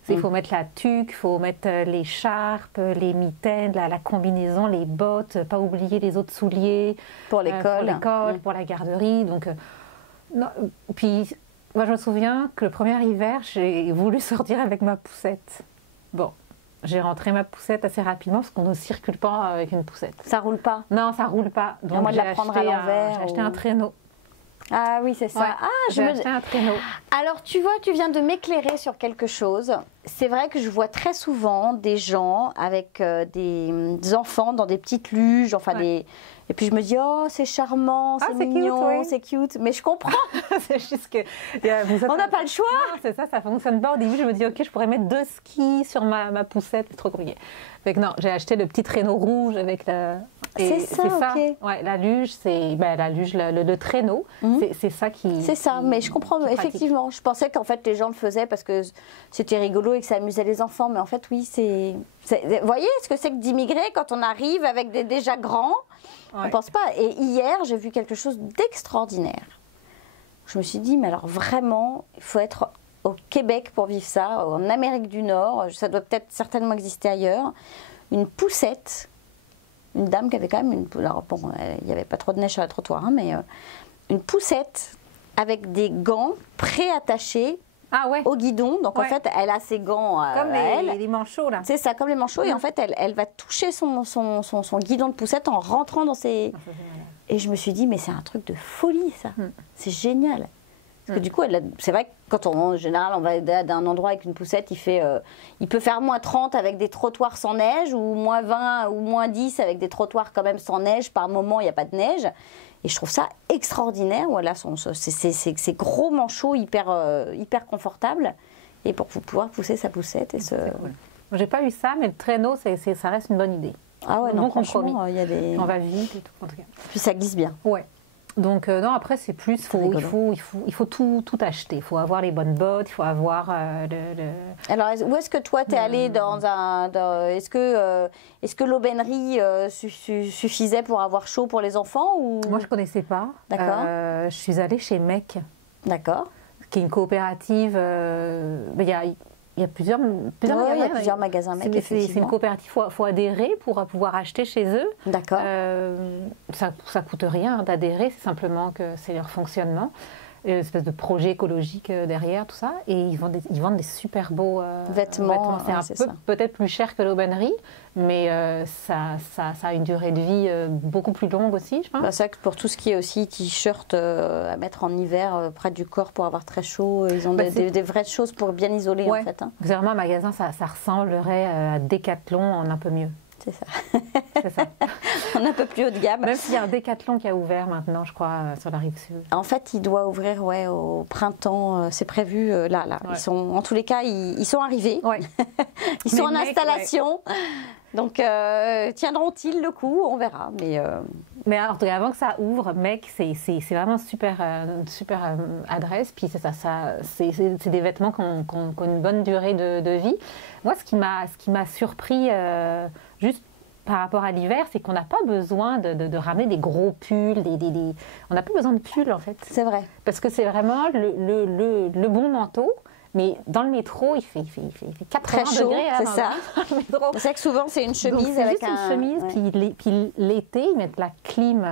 Il faut mettre la tuque, il faut mettre l'écharpe, les mitaines, la combinaison, les bottes, pas oublier les autres souliers. Pour l'école. Pour la garderie. Donc, puis... Moi, je me souviens que le premier hiver, j'ai voulu sortir avec ma poussette. Bon, j'ai rentré ma poussette assez rapidement parce qu'on ne circule pas avec une poussette. Ça roule pas? Non, ça roule pas. Donc, à moins de la prendre à l'envers. J'ai acheté un traîneau. Ah oui, c'est ça. Ouais, Ah, j'ai acheté un traîneau. Alors, tu vois, tu viens de m'éclairer sur quelque chose. C'est vrai que je vois très souvent des gens avec des enfants dans des petites luges, enfin et puis je me dis, oh, c'est charmant, c'est mignon, cute, oui. c'est cute. Mais je comprends. C'est juste que... On n'a pas le choix. Non, c'est ça, ça fonctionne pas. Au début, je me dis, ok, je pourrais mettre 2 skis sur ma poussette, c'est trop compliqué. Fait que non, j'ai acheté le petit traîneau rouge avec la... C'est ça, ok. Ouais, la luge, c'est le traîneau, c'est ça qui... C'est ça, mais je comprends, effectivement. Je pensais qu'en fait, les gens le faisaient parce que c'était rigolo et que ça amusait les enfants. Mais en fait, oui, vous voyez ce que c'est que d'immigrer quand on arrive avec des déjà grands? On ne pense pas. Et hier, j'ai vu quelque chose d'extraordinaire. Je me suis dit, mais alors vraiment, il faut être au Québec pour vivre ça, en Amérique du Nord. Ça doit peut-être certainement exister ailleurs. Une poussette, une dame qui avait quand même une... Alors bon, il n'y avait pas trop de neige sur le trottoir, hein, mais une poussette avec des gants préattachés au guidon. Donc en fait, elle a ses gants comme les manchots là. C'est ça, comme les manchots. Et en fait, elle va toucher son guidon de poussette en rentrant dans ses... Et je me suis dit, mais c'est un truc de folie ça. C'est génial. Parce que du coup, c'est vrai que quand en général on va d'un endroit avec une poussette, il peut faire moins 30 avec des trottoirs sans neige, ou moins 20 ou moins 10 avec des trottoirs quand même sans neige. Par moment, il n'y a pas de neige. Et je trouve ça extraordinaire. Voilà, ces gros manchots hyper confortables. Et pour pouvoir pousser sa poussette. Et cool. J'ai pas eu ça, mais le traîneau, ça reste une bonne idée. Ah ouais, non, franchement, il y a des... On va vite et tout, en tout cas. Puis ça glisse bien. Ouais. Donc non, après c'est plus, il faut tout acheter. Il faut avoir les bonnes bottes, il faut avoir Alors où est-ce que toi t'es allé est-ce que l'aubainerie suffisait pour avoir chaud pour les enfants ou... Moi je connaissais pas. D'accord. Je suis allée chez MEC. D'accord. Qui est une coopérative. Il y a plusieurs magasins. Il y a plusieurs magasins MEC, effectivement. C'est une coopérative, il faut adhérer pour pouvoir acheter chez eux. D'accord. Ça coûte rien d'adhérer, c'est simplement que c'est leur fonctionnement. Une espèce de projet écologique derrière, tout ça. Et ils vendent des super beaux vêtements. C'est peut-être plus cher que l'aubainerie, mais ça a une durée de vie beaucoup plus longue aussi, je pense. C'est vrai que pour tout ce qui est aussi t-shirt à mettre en hiver près du corps pour avoir très chaud, ils ont des vraies choses pour bien isoler en fait. Hein. Vraiment, un magasin, ça ressemblerait à Decathlon en un peu mieux. C'est ça. C'est ça. On est un peu plus haut de gamme. Même s'il y a un Decathlon qui a ouvert maintenant, je crois, sur la rive sud. En fait, il doit ouvrir au printemps. C'est prévu là. Ouais. Ils sont, en tous les cas, ils sont arrivés. Ouais. Ils sont en installation. Ouais. Donc, tiendront-ils le coup? On verra. Mais alors, avant que ça ouvre, MEC, c'est vraiment une super adresse. Puis c'est des vêtements qui ont une bonne durée de vie. Moi, ce qui m'a surpris, juste par rapport à l'hiver, c'est qu'on n'a pas besoin de ramener des gros pulls. On n'a pas besoin de pulls, en fait. C'est vrai. Parce que c'est vraiment le bon manteau. Mais dans le métro, il fait 80 degrés. C'est ça. C'est vrai que souvent, c'est une chemise avec une chemise, puis l'été, ils mettent la clim.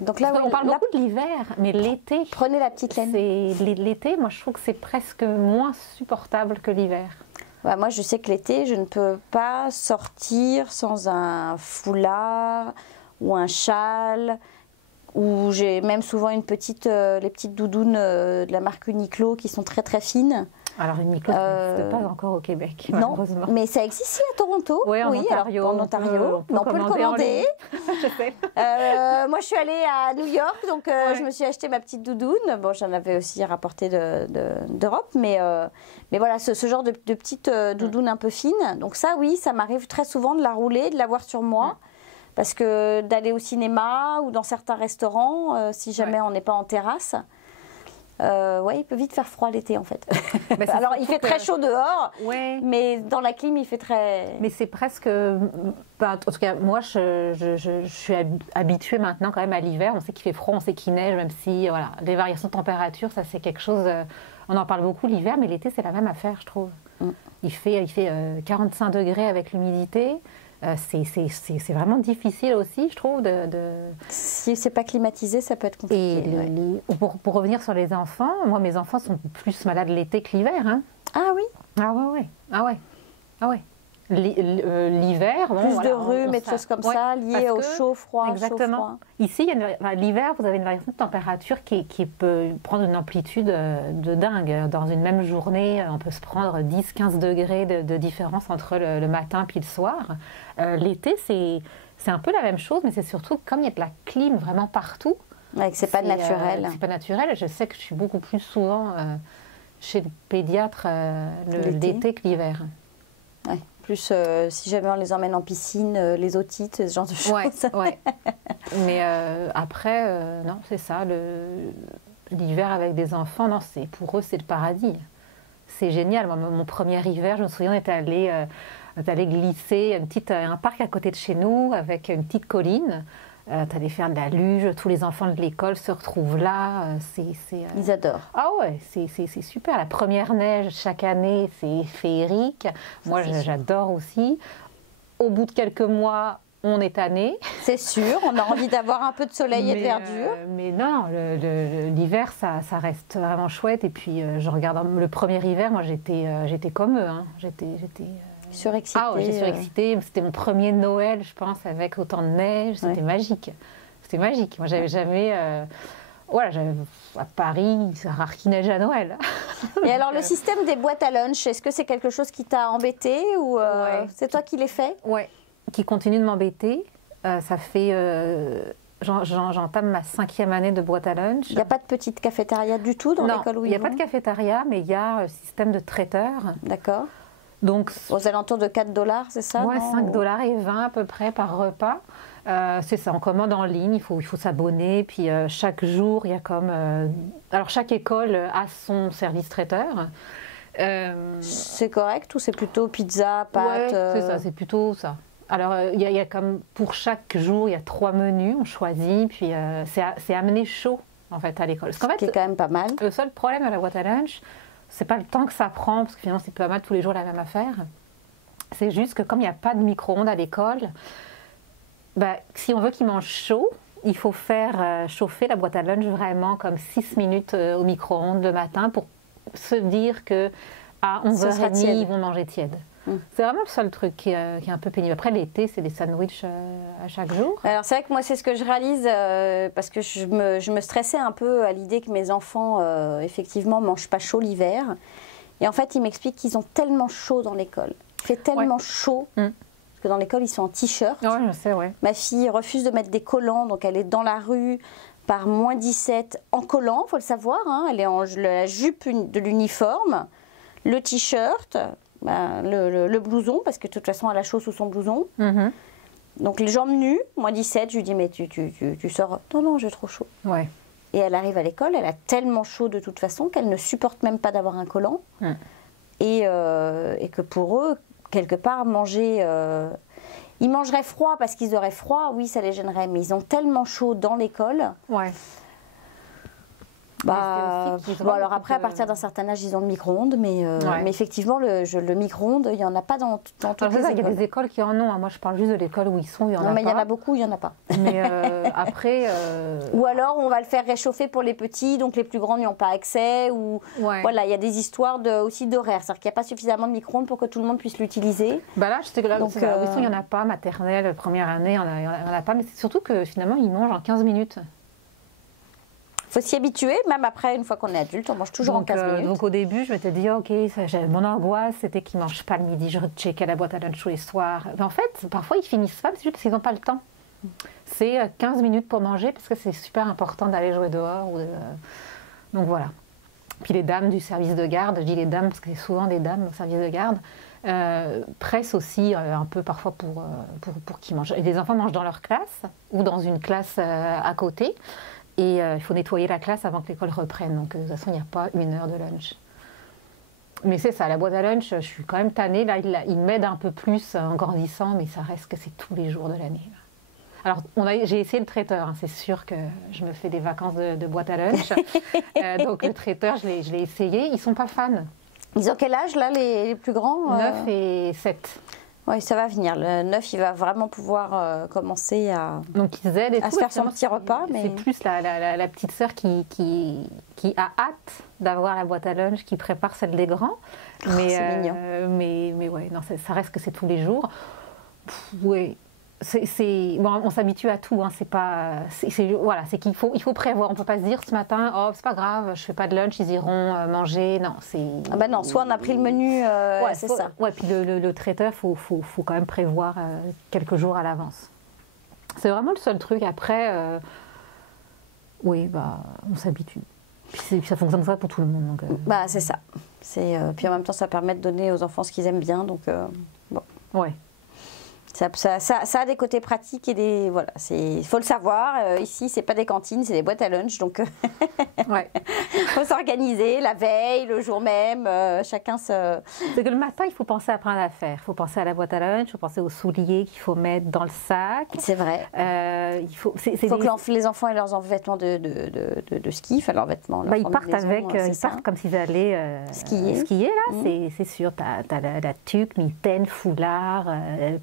Donc là, on parle beaucoup de l'hiver, mais l'été... Prenez la petite laine. L'été, moi, je trouve que c'est presque moins supportable que l'hiver. Bah, moi, je sais que l'été, je ne peux pas sortir sans un foulard ou un châle. Ou j'ai même souvent les petites doudounes de la marque Uniqlo qui sont très très fines. Alors Uniqlo, ça n'existe pas encore au Québec, malheureusement. Non, mais ça existe ici à Toronto. Oui, en Ontario. En Ontario. On peut le commander. Je sais. Moi, je suis allée à New York, donc je me suis acheté ma petite doudoune. Bon, j'en avais aussi rapporté d'Europe, mais voilà, ce genre de petite doudoune un peu fine. Donc ça, oui, ça m'arrive très souvent de la rouler, de l'avoir sur moi. Parce que d'aller au cinéma ou dans certains restaurants, si jamais on n'est pas en terrasse, il peut vite faire froid l'été en fait. Alors il fait très chaud dehors, mais dans la clim il fait très... Mais c'est presque... en tout cas, moi je suis habituée maintenant quand même à l'hiver. On sait qu'il fait froid, on sait qu'il neige, même si les variations de température, ça c'est quelque chose... on en parle beaucoup l'hiver, mais l'été c'est la même affaire je trouve. Il fait 45 degrés avec l'humidité. C'est vraiment difficile aussi, je trouve. Si c'est pas climatisé, ça peut être compliqué. Et pour revenir sur les enfants, moi, mes enfants sont plus malades l'été que l'hiver. Hein. Ah oui? Ah ouais. L'hiver, bon, Plus voilà, de rhume et de choses comme ça, liées au chaud, froid, exactement. chaud, froid. Ici, l'hiver, vous avez une variation de température qui peut prendre une amplitude de dingue. Dans une même journée, on peut se prendre 10-15 degrés de différence entre le matin puis le soir. L'été, c'est un peu la même chose, mais c'est surtout comme il y a de la clim vraiment partout. Ouais, que c'est pas naturel. C'est pas naturel. Je sais que je suis beaucoup plus souvent chez le pédiatre l'été que l'hiver. Ouais. Plus si jamais on les emmène en piscine, les otites, ce genre de choses. Ouais. Mais après, non, c'est ça. L'hiver avec des enfants, non, pour eux, c'est le paradis. C'est génial. Moi, mon premier hiver, je me souviens, on est allé glisser un parc à côté de chez nous avec une petite colline. T'allais faire de la luge, tous les enfants de l'école se retrouvent là. Ils adorent. Ah ouais, c'est super. La première neige chaque année, c'est féerique. Moi, j'adore aussi. Au bout de quelques mois, on est tanné. C'est sûr, on a envie d'avoir un peu de soleil et de verdure. Mais non, l'hiver, ça reste vraiment chouette. Et puis, je regarde le premier hiver, moi, j'étais comme eux. Hein. J'étais surexcitée. Ah ouais, j'étais surexcitée. C'était mon premier Noël, je pense, avec autant de neige. C'était magique. C'était magique. Moi, j'avais jamais... à Paris, c'est rare qu'il neige à Noël. Et alors, le système des boîtes à lunch, est-ce que c'est quelque chose qui t'a embêté ou c'est toi qui l'as fait? Ouais, qui continue de m'embêter. Ça fait... J'entame ma 5e année de boîte à lunch. Il n'y a pas de petite cafétéria du tout dans l'école où il n'y a pas de cafétéria, mais il y a un système de traiteur. D'accord. Donc, aux alentours de 4 $, c'est ça? Ouais, 5,20 $ à peu près par repas. C'est ça, on commande en ligne, il faut s'abonner. Puis chaque jour, il y a comme... alors chaque école a son service traiteur. C'est correct ou c'est plutôt pizza, pâtes? Ouais, c'est ça, c'est plutôt ça. Alors, il y a comme pour chaque jour, il y a 3 menus, on choisit, puis c'est amené chaud, en fait, à l'école. Ce qui est quand même pas mal. Le seul problème à la boîte à lunch, c'est pas le temps que ça prend, parce que finalement, c'est pas mal tous les jours la même affaire. C'est juste que comme il n'y a pas de micro-ondes à l'école, si on veut qu'ils mangent chaud, il faut faire chauffer la boîte à lunch vraiment comme 6 minutes au micro-ondes le matin pour se dire qu'à 11h30, ils vont manger tiède. C'est vraiment le seul truc qui est un peu pénible. Après, l'été, c'est des sandwichs à chaque jour. Alors, c'est vrai que moi, c'est ce que je réalise parce que je me stressais un peu à l'idée que mes enfants, effectivement, ne mangent pas chaud l'hiver. Et en fait, ils m'expliquent qu'ils ont tellement chaud dans l'école. Il fait tellement chaud parce que dans l'école, ils sont en t-shirt. Ouais, je sais, ouais. Ma fille refuse de mettre des collants, donc elle est dans la rue par moins 17 en collant, il faut le savoir. Hein. Elle est en la jupe de l'uniforme, le t-shirt... le blouson, parce que de toute façon, elle a chaud sous son blouson. Donc, les jambes nues, moins 17, je lui dis, mais tu sors. Non, j'ai trop chaud. Ouais. Et elle arrive à l'école, elle a tellement chaud de toute façon qu'elle ne supporte même pas d'avoir un collant. Et que pour eux, quelque part, manger... ils mangeraient froid parce qu'ils auraient froid, oui, ça les gênerait, mais ils ont tellement chaud dans l'école... Ouais. Alors après, à partir d'un certain âge, ils ont le micro-ondes, mais effectivement, le micro-ondes, il n'y en a pas dans toutes les écoles. Il y a des écoles qui en ont. Hein. Moi, je parle juste de l'école où ils sont, il y en a pas. Non, mais il y en a beaucoup, il n'y en a pas. Mais après... Ou alors, on va le faire réchauffer pour les petits, donc les plus grands n'y ont pas accès. Ou voilà, il y a des histoires aussi d'horaire. C'est-à-dire qu'il n'y a pas suffisamment de micro-ondes pour que tout le monde puisse l'utiliser. Là, donc, il n'y en a pas. Maternelle, première année, il n'y en a pas. Mais c'est surtout que finalement, ils mangent en 15 minutes. Il faut s'y habituer, même après, une fois qu'on est adulte, on mange toujours en 15 minutes. Donc au début, je m'étais dit, ok, mon angoisse, c'était qu'ils ne mangent pas le midi, je recheckais la boîte à lunch tous les soirs. Mais en fait, parfois, ils finissent pas, c'est juste parce qu'ils n'ont pas le temps. C'est 15 minutes pour manger, parce que c'est super important d'aller jouer dehors. Donc voilà. Puis les dames du service de garde, je dis les dames parce que c'est souvent des dames au service de garde, pressent aussi un peu parfois pour qu'ils mangent. Et les enfants mangent dans leur classe ou dans une classe à côté. Et il faut nettoyer la classe avant que l'école reprenne. Donc, de toute façon, il n'y a pas 1 heure de lunch. Mais c'est ça, la boîte à lunch, je suis quand même tannée. Là, il m'aide un peu plus en grandissant, mais ça reste que c'est tous les jours de l'année. Alors, j'ai essayé le traiteur. Hein. C'est sûr que je me fais des vacances de boîte à lunch. Donc, le traiteur, je l'ai essayé. Ils ne sont pas fans. Ils ont quel âge, là, les plus grands 9 et 7. Oui, ça va venir. Le 9, il va vraiment pouvoir commencer à, Donc ils aident et à tout, se faire et son puis, petit repas. Mais... C'est plus la petite sœur qui a hâte d'avoir la boîte à lunch, qui prépare celle des grands. Mais, c'est mignon. Mais ouais, non, ça reste que c'est tous les jours. Oui. Bon, on s'habitue à tout, hein, voilà, c'est qu'il faut prévoir. On ne peut pas se dire ce matin, oh, c'est pas grave, je fais pas de lunch, ils iront manger. Non, c'est. Ah ben non, soit on a pris le menu, ouais, c'est ça. Ouais, puis le traiteur, faut quand même prévoir quelques jours à l'avance. C'est vraiment le seul truc. Après, oui, bah, on s'habitue. Puis ça fonctionne ça pour tout le monde. Donc, Bah, c'est ça. Puis en même temps, ça permet de donner aux enfants ce qu'ils aiment bien. Donc, bon. Ouais. Ça a des côtés pratiques et des... Voilà, il faut le savoir. Ici, c'est pas des cantines, c'est des boîtes à lunch. Donc, ouais. faut s'organiser la veille, le jour même. Chacun se... C'est que le matin, il faut penser à plein d'affaires. Il faut penser à la boîte à lunch, il faut penser aux souliers qu'il faut mettre dans le sac. C'est vrai. Il faut que les enfants aient leurs vêtements de ski, enfin leurs vêtements. Bah, ils partent ils partent comme s'ils allaient skier là, c'est sûr. T'as la tuque, mitaine, foulard,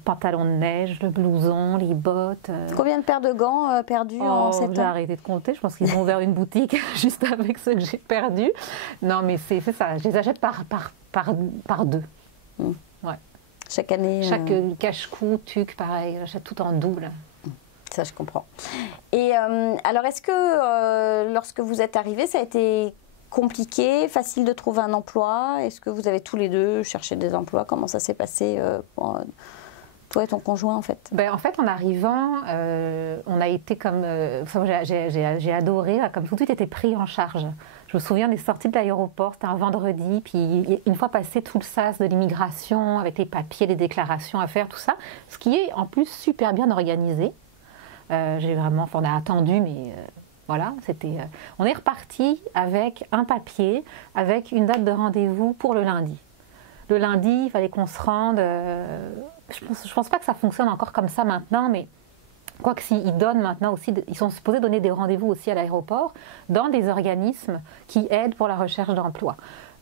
pantalon de neige, le blouson, les bottes. Combien de paires de gants perdus en 7 ans? J'ai arrêté de compter. Je pense qu'ils ont ouvert une boutique juste avec ceux que j'ai perdus. Non, mais c'est ça. Je les achète par deux. Ouais. Chaque année. Chaque cache-cou, tuque, pareil. J'achète tout en double. Ça, je comprends. Et alors, est-ce que lorsque vous êtes arrivés, ça a été compliqué, facile de trouver un emploi? Est-ce que vous avez tous les deux cherché des emplois? Comment ça s'est passé pour toi et ton conjoint, en fait? En fait, en arrivant, on a été comme... j'ai adoré, comme tout était pris en charge. Je me souviens des sorties de l'aéroport, c'était un vendredi, puis une fois passé tout le sas de l'immigration, avec les papiers, les déclarations à faire, tout ça, ce qui est en plus super bien organisé. On a attendu, mais voilà, on est reparti avec un papier, avec une date de rendez-vous pour le lundi. Le lundi, il fallait qu'on se rende. Je pense pas que ça fonctionne encore comme ça maintenant, mais quoique s'ils donnent maintenant aussi, ils sont supposés donner des rendez-vous aussi à l'aéroport dans des organismes qui aident pour la recherche d'emploi.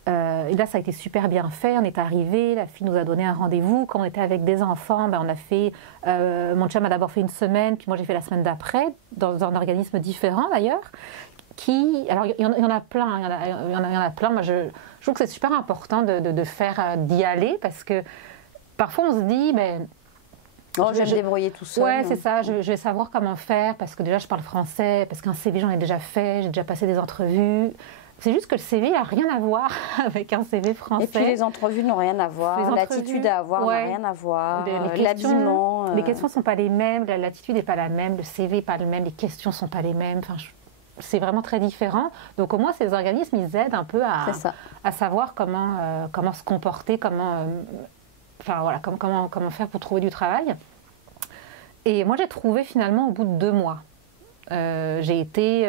Et là, ça a été super bien fait. On est arrivé, la fille nous a donné un rendez-vous. Quand on était avec des enfants, on a fait. Mon chum a d'abord fait une semaine, puis moi j'ai fait la semaine d'après, dans un organisme différent d'ailleurs. Alors, il y en a plein. Il y en a plein. Moi, je trouve que c'est super important d'y aller parce que parfois on se dit, je vais me débrouiller tout seul. Ouais, c'est ça. Je vais savoir comment faire parce que déjà je parle français, parce qu'un CV j'en ai déjà fait, j'ai déjà passé des entrevues. C'est juste que le CV n'a rien à voir avec un CV français. Et puis les entrevues n'ont rien à voir, l'attitude à avoir n'a rien à voir, l'habillement. Les questions ne sont pas les mêmes, l'attitude n'est pas la même, le CV n'est pas le même, les questions ne sont pas les mêmes. Enfin, c'est vraiment très différent. Donc au moins ces organismes, ils aident un peu à savoir comment se comporter, comment faire pour trouver du travail. Et moi j'ai trouvé finalement au bout de 2 mois. J'ai été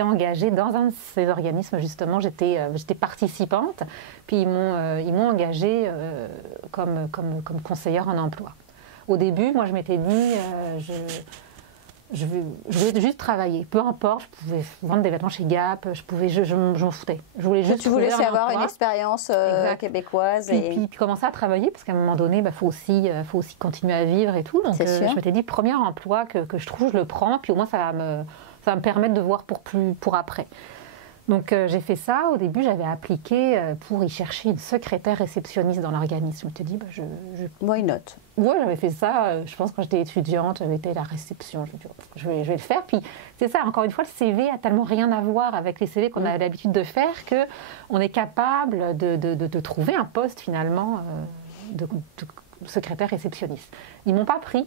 engagée dans un de ces organismes justement, j'étais participante, puis ils m'ont engagée comme conseillère en emploi. Au début, moi je m'étais dit, je voulais juste travailler, peu importe, je pouvais vendre des vêtements chez Gap, je m'en foutais. Je voulais juste tu voulais avoir une expérience québécoise. Puis commencer à travailler, parce qu'à un moment donné, faut aussi continuer à vivre et tout. Donc je m'étais dit, premier emploi que je trouve, je le prends, puis au moins ça va me permettre de voir pour après. Donc j'ai fait ça. Au début, j'avais appliqué pour y chercher une secrétaire réceptionniste dans l'organisme. Je me suis dit, why not? Ouais, j'avais fait ça. Je pense quand j'étais étudiante, j'avais été à la réception. Je me suis dit, je vais le faire. Puis c'est ça, encore une fois, le CV a tellement rien à voir avec les CV qu'on a l'habitude de faire qu'on est capable de trouver un poste finalement de secrétaire réceptionniste. Ils m'ont pas pris.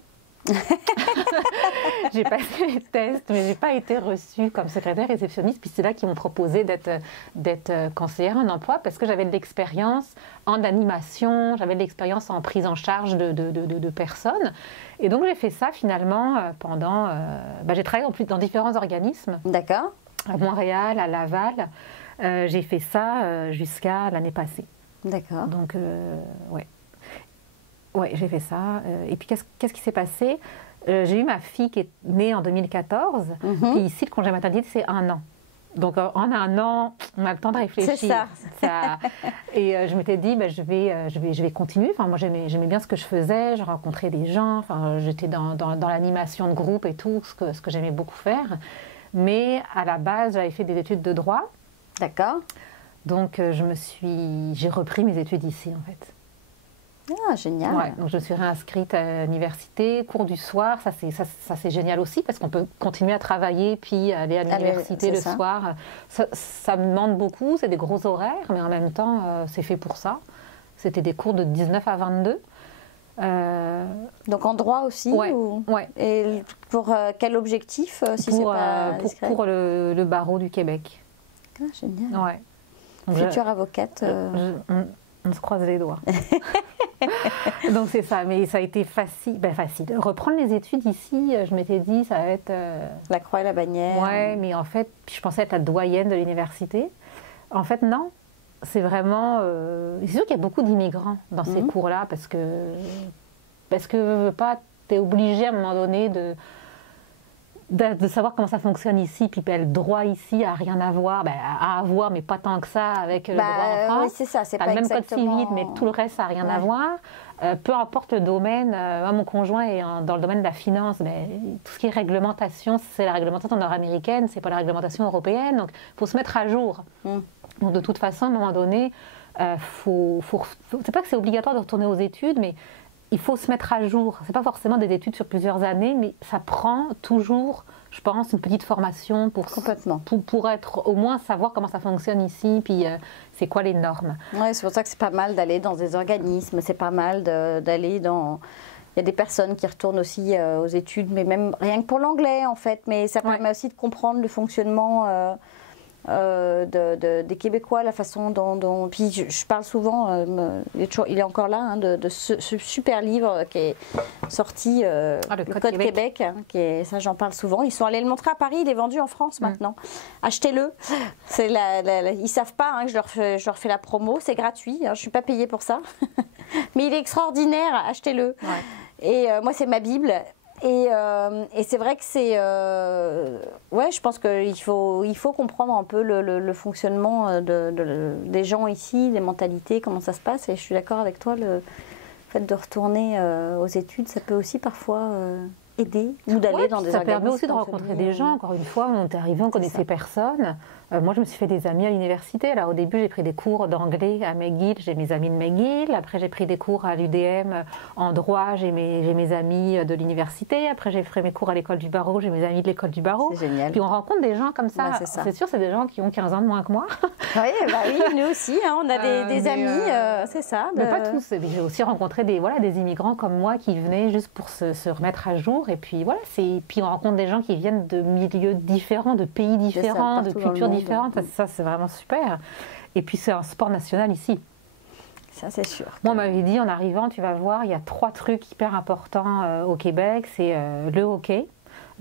J'ai passé les tests, mais j'ai pas été reçue comme secrétaire réceptionniste. Puis c'est là qu'ils m'ont proposé d'être conseillère en emploi parce que j'avais de l'expérience en animation, j'avais de l'expérience en prise en charge de personnes. Et donc j'ai fait ça finalement pendant. J'ai travaillé dans différents organismes. D'accord. À Montréal, à Laval. J'ai fait ça jusqu'à l'année passée. D'accord. Donc ouais. Oui, j'ai fait ça. Et puis, qu'est-ce qui s'est passé? J'ai eu ma fille qui est née en 2014. Puis ici, le congé maternité, c'est 1 an. Donc en un an, on a le temps de réfléchir. C'est ça. Et je m'étais dit, je vais continuer. Enfin, moi, j'aimais bien ce que je faisais. Je rencontrais des gens. Enfin, j'étais dans l'animation de groupe et tout, ce que j'aimais beaucoup faire. Mais à la base, j'avais fait des études de droit. D'accord. Donc j'ai repris mes études ici, en fait. Ah, génial. Ouais, donc je me suis réinscrite à l'université, cours du soir, ça c'est génial aussi parce qu'on peut continuer à travailler puis aller à l'université le soir. Ça me demande beaucoup, c'est des gros horaires, mais en même temps c'est fait pour ça. C'était des cours de 19 à 22. Donc en droit aussi ouais, ou... ouais. Et pour quel objectif si c'est pas discret? Pour le barreau du Québec. Ah, génial. Ouais. Donc future avocate. On se croise les doigts. Donc c'est ça, mais ça a été facile. Reprendre les études ici, je m'étais dit, ça va être... La croix et la bannière. Ouais, mais en fait, je pensais être la doyenne de l'université. En fait, non. C'est vraiment... C'est sûr qu'il y a beaucoup d'immigrants dans ces cours-là, parce que tu es obligé à un moment donné de savoir comment ça fonctionne ici, puis le droit ici a rien à voir, à avoir, mais pas tant que ça avec le droit en France. Oui, c'est ça, c'est pas le même exactement... code civil, mais tout le reste, ça n'a rien à voir. Peu importe le domaine, moi, mon conjoint est dans le domaine de la finance, tout ce qui est réglementation, c'est la réglementation nord-américaine, c'est pas la réglementation européenne, donc il faut se mettre à jour. Donc de toute façon, à un moment donné, c'est pas que c'est obligatoire de retourner aux études, mais il faut se mettre à jour. Ce n'est pas forcément des études sur plusieurs années, mais ça prend toujours, je pense, une petite formation pour être, au moins savoir comment ça fonctionne ici, puis c'est quoi les normes. Oui, c'est pour ça que c'est pas mal d'aller dans des organismes, c'est pas mal d'aller dans... Il y a des personnes qui retournent aussi aux études, mais même rien que pour l'anglais, en fait. Mais ça permet aussi de comprendre le fonctionnement... des Québécois, la façon dont... Puis je parle souvent, il est encore là, de ce super livre qui est sorti, le Code Québec, ça j'en parle souvent. Ils sont allés le montrer à Paris, il est vendu en France maintenant. Achetez-le. Ils savent pas que je leur fais la promo, c'est gratuit, je ne suis pas payée pour ça. Mais il est extraordinaire, achetez-le. Ouais. Et moi c'est ma Bible. Et c'est vrai que c'est... je pense qu'il faut comprendre un peu le fonctionnement des gens ici, les mentalités, comment ça se passe. Et je suis d'accord avec toi, le fait de retourner aux études, ça peut aussi parfois aider ou d'aller dans des organismes. Ça permet aussi de rencontrer des gens. Encore une fois, on est arrivé, on connaissait personne. Moi, je me suis fait des amis à l'université. Alors, au début, j'ai pris des cours d'anglais à McGill. J'ai mes amis de McGill. Après, j'ai pris des cours à l'UDM en droit. J'ai mes amis de l'université. Après, j'ai fait mes cours à l'école du barreau. J'ai mes amis de l'école du barreau. C'est génial. Puis, on rencontre des gens comme ça. C'est sûr, c'est des gens qui ont 15 ans de moins que moi. Oui, nous aussi. On a des amis, c'est ça. Mais pas tous. J'ai aussi rencontré des immigrants comme moi qui venaient juste pour se remettre à jour. Et puis, puis on rencontre des gens qui viennent de milieux différents, de pays différents, de cultures différentes. Ça, c'est vraiment super. Et puis, c'est un sport national ici. Ça, c'est sûr. Moi, on m'avait dit, en arrivant, tu vas voir, il y a 3 trucs hyper importants au Québec. C'est le hockey,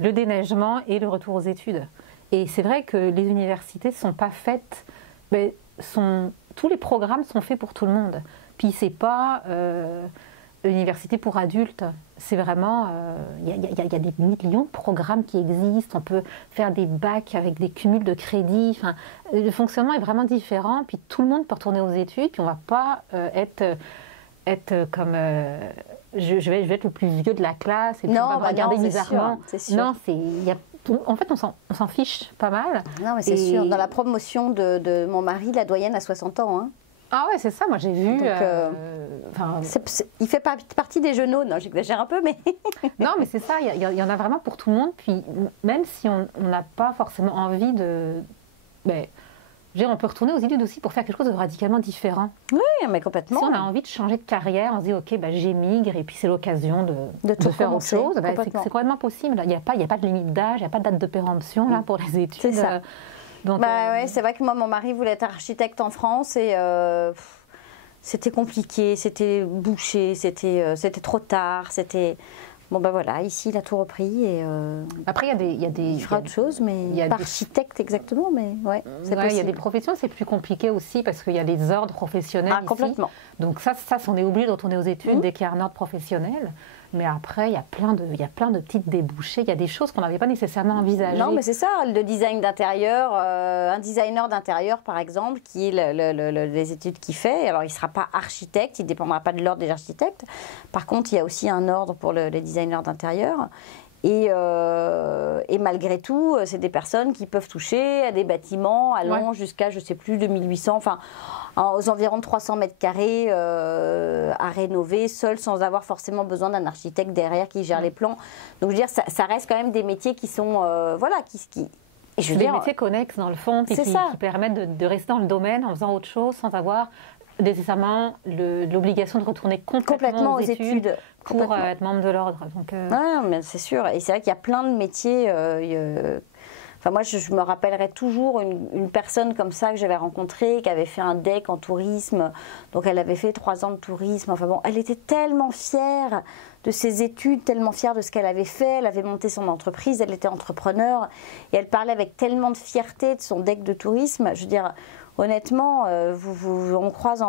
le déneigement et le retour aux études. Et c'est vrai que les universités ne sont pas faites... tous les programmes sont faits pour tout le monde. Puis, c'est pas... l'université pour adultes, c'est vraiment... Il y a des millions de programmes qui existent. On peut faire des bacs avec des cumuls de crédits. Enfin, le fonctionnement est vraiment différent. Puis tout le monde peut retourner aux études. Puis on ne va pas être comme... je vais être le plus vieux de la classe. Et puis on va me regarder bizarrement. Sûr. Non, en fait, on s'en fiche pas mal. Non, mais c'est sûr. Dans la promotion de mon mari, la doyenne a 60 ans, hein. Ah ouais, c'est ça, moi j'ai vu... il fait partie des genoux, non, j'exagère un peu, mais... Non, mais c'est ça, il y en a vraiment pour tout le monde, puis même si on n'a pas forcément envie de... on peut retourner aux études aussi pour faire quelque chose de radicalement différent. Oui, mais complètement. Si on a envie de changer de carrière, on se dit, ok, j'émigre, et puis c'est l'occasion de faire autre chose, c'est complètement possible. Il n'y a pas de limite d'âge, il n'y a pas de date de péremption là, pour les études. C'est ça. Donc, c'est vrai que moi, mon mari voulait être architecte en France et c'était compliqué, c'était bouché, c'était trop tard, c'était... Bon, voilà, ici, il a tout repris et... Après, il fera autre chose, mais pas architecte exactement, mais c'est possible. Il y a des professions, c'est plus compliqué aussi parce qu'il y a les ordres professionnels ici. Complètement. Donc ça, on est obligé de retourner aux études dès qu'il y a un ordre professionnel. Mais après, il y a plein de petites débouchés. Il y a des choses qu'on n'avait pas nécessairement envisagées. Non, mais c'est ça, le design d'intérieur. Un designer d'intérieur, par exemple, qui est les études qu'il fait. Alors, il ne sera pas architecte, il ne dépendra pas de l'ordre des architectes. Par contre, il y a aussi un ordre pour les designers d'intérieur. Et malgré tout, c'est des personnes qui peuvent toucher à des bâtiments allant jusqu'à, je ne sais plus, 2800, enfin, aux environs de 300 mètres carrés à rénover, seul, sans avoir forcément besoin d'un architecte derrière qui gère les plans. Donc, je veux dire, ça reste quand même des métiers qui sont, et je veux des dire, métiers connexes, dans le fond, qui permettent de rester dans le domaine en faisant autre chose, sans avoir nécessairement l'obligation de retourner complètement aux études pour être membre de l'ordre. Ouais, mais c'est sûr. Et c'est vrai qu'il y a plein de métiers. Enfin, moi, je me rappellerai toujours une personne comme ça que j'avais rencontrée, qui avait fait un DEC en tourisme. Donc, elle avait fait 3 ans de tourisme. Enfin bon, elle était tellement fière de ses études, tellement fière de ce qu'elle avait fait. Elle avait monté son entreprise, elle était entrepreneur. Et elle parlait avec tellement de fierté de son DEC de tourisme. Je veux dire, honnêtement, on croise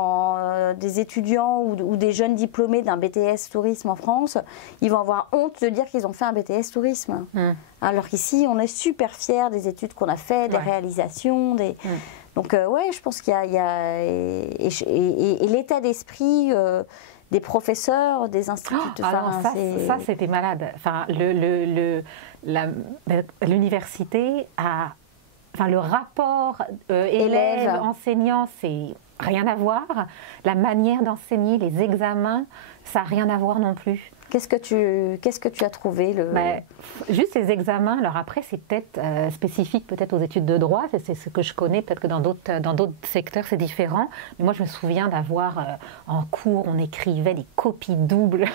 des étudiants ou des jeunes diplômés d'un BTS tourisme en France, ils vont avoir honte de dire qu'ils ont fait un BTS tourisme. Alors qu'ici, on est super fiers des études qu'on a faites, des réalisations. Donc, je pense qu'il y a... Et l'état d'esprit des professeurs, des instituteurs... ça, c'était malade. Enfin, l'université a... Enfin, le rapport élève-enseignant, c'est rien à voir. La manière d'enseigner, les examens, ça n'a rien à voir non plus. Qu'est-ce que tu as trouvé Juste les examens. Alors après, c'est peut-être spécifique peut-être aux études de droit. C'est ce que je connais. Peut-être que dans d'autres secteurs, c'est différent. Mais moi, je me souviens d'avoir en cours, on écrivait des copies doubles,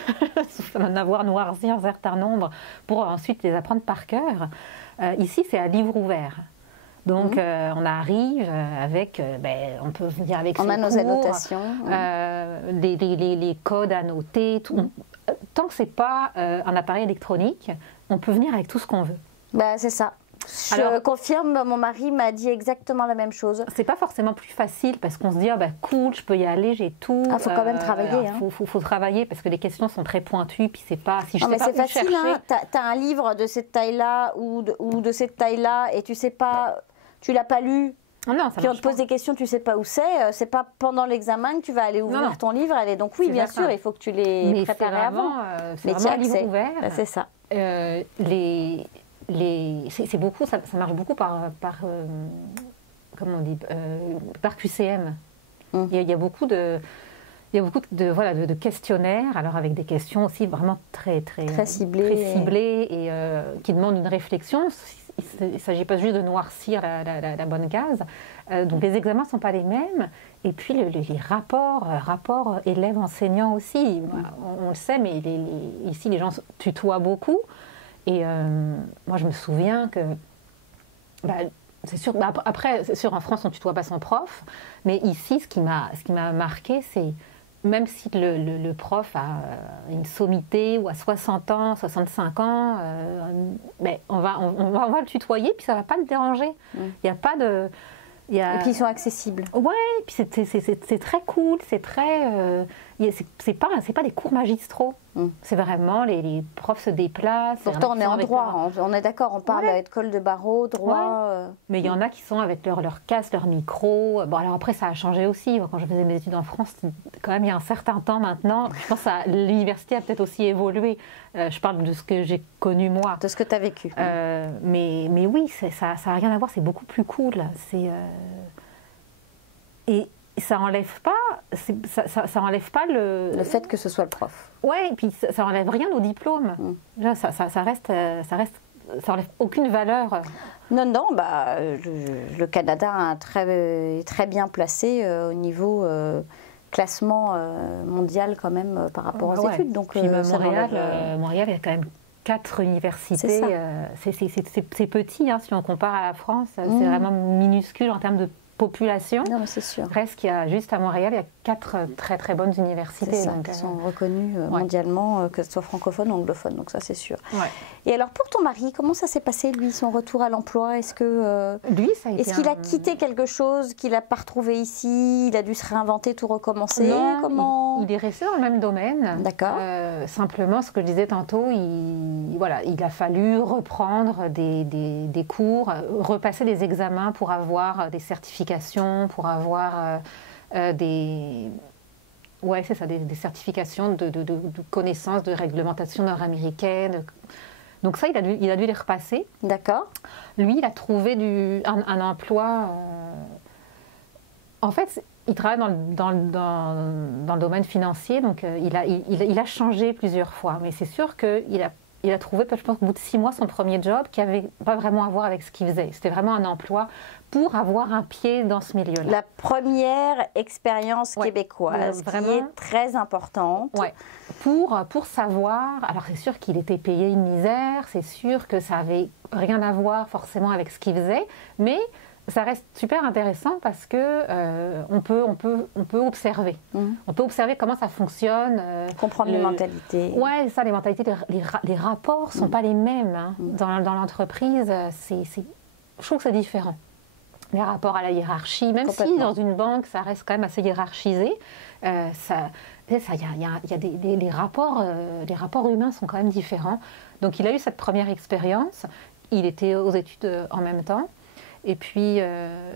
d'en avoir noirci un certain nombre pour ensuite les apprendre par cœur. Ici, c'est à livre ouvert. Donc, on arrive avec, on peut venir avec on a nos annotations, les codes à noter. Tout. Tant que ce n'est pas un appareil électronique, on peut venir avec tout ce qu'on veut. C'est ça. Je confirme, mon mari m'a dit exactement la même chose. C'est pas forcément plus facile parce qu'on se dit cool, je peux y aller, j'ai tout. Il faut quand même travailler. Faut travailler parce que les questions sont très pointues, puis c'est pas. Si je sais mais pas c'est où facile. chercher... T'as un livre de cette taille-là ou de cette taille-là et tu sais pas, tu l'as pas lu. Non, puis on te pose des questions, tu sais pas où c'est pas pendant l'examen que tu vas aller ouvrir ton livre. Donc oui, bien sûr, il faut que tu les prépares avant. Mais tu as livre ouvert. C'est ça. C'est beaucoup, ça marche beaucoup par comment on dit, par QCM. Il y a beaucoup de questionnaires, alors avec des questions aussi vraiment très ciblées et qui demandent une réflexion. Il ne s'agit pas juste de noircir la bonne case. Donc les examens ne sont pas les mêmes. Et puis les rapports élèves-enseignants aussi. On le sait, mais ici les gens tutoient beaucoup. Et moi je me souviens que... c'est sûr, après, c'est sûr, en France on ne tutoie pas son prof. Mais ici, ce qui m'a marqué, c'est... Même si le prof a une sommité ou à 60 ans, 65 ans, on va le tutoyer, puis ça ne va pas le déranger. Il n'y a pas de... Et puis ils sont accessibles. Ouais, puis c'est très cool, c'est très... c'est pas des cours magistraux. C'est vraiment, les profs se déplacent. Pourtant, on est en droit, on est d'accord, on parle école de barreau, droit... Mais il y en a qui sont avec leur casque, leur micro. Bon, alors après, ça a changé aussi. Quand je faisais mes études en France, quand même, il y a un certain temps maintenant, je pense que l'université a peut-être aussi évolué. Je parle de ce que j'ai connu, moi. De ce que tu as vécu. Mais oui, ça n'a rien à voir, c'est beaucoup plus cool. Et ça enlève pas le fait que ce soit le prof. Ouais, et puis ça enlève rien au diplôme. Ça reste, ça enlève aucune valeur. Non, le Canada est très bien placé au niveau classement mondial quand même par rapport aux études. Donc puis, Montréal, il y a quand même 4 universités. C'est petit, si on compare à la France. C'est vraiment minuscule en termes de population. Non, mais c'est sûr. Reste qu'il y a juste à Montréal, il y a 4 très très bonnes universités. C'est ça, donc, qui sont reconnues mondialement, que ce soit francophone ou anglophone, donc ça c'est sûr. Ouais. Et alors pour ton mari, comment ça s'est passé lui, son retour à l'emploi? Est-ce que Lui, ça a été est-ce qu'il a quitté quelque chose qu'il n'a pas retrouvé ici? Il a dû se réinventer, tout recommencer? Non, Comment... il est resté dans le même domaine. D'accord. Simplement, ce que je disais tantôt, il a fallu reprendre des cours, repasser des examens pour avoir des certifications, pour avoir des certifications de connaissances de réglementation nord-américaine. Donc ça, il a dû les repasser. D'accord. Lui, il a trouvé un emploi... En fait, il travaille dans le domaine financier, donc il a changé plusieurs fois. Mais c'est sûr qu'il a trouvé, je pense, au bout de 6 mois, son premier job qui n'avait pas vraiment à voir avec ce qu'il faisait. C'était vraiment un emploi pour avoir un pied dans ce milieu-là. La première expérience québécoise, vraiment, qui est très importante. Ouais. Pour savoir, alors c'est sûr qu'il était payé une misère, c'est sûr que ça n'avait rien à voir forcément avec ce qu'il faisait, mais ça reste super intéressant parce que on peut observer. On peut observer comment ça fonctionne. Comprendre les mentalités. Ouais, ça, les mentalités, les rapports ne sont pas les mêmes hein. Dans l'entreprise. Je trouve que c'est différent. Les rapports à la hiérarchie, même si dans une banque, ça reste quand même assez hiérarchisé, les rapports humains sont quand même différents. Donc, il a eu cette première expérience. Il était aux études en même temps. Et puis,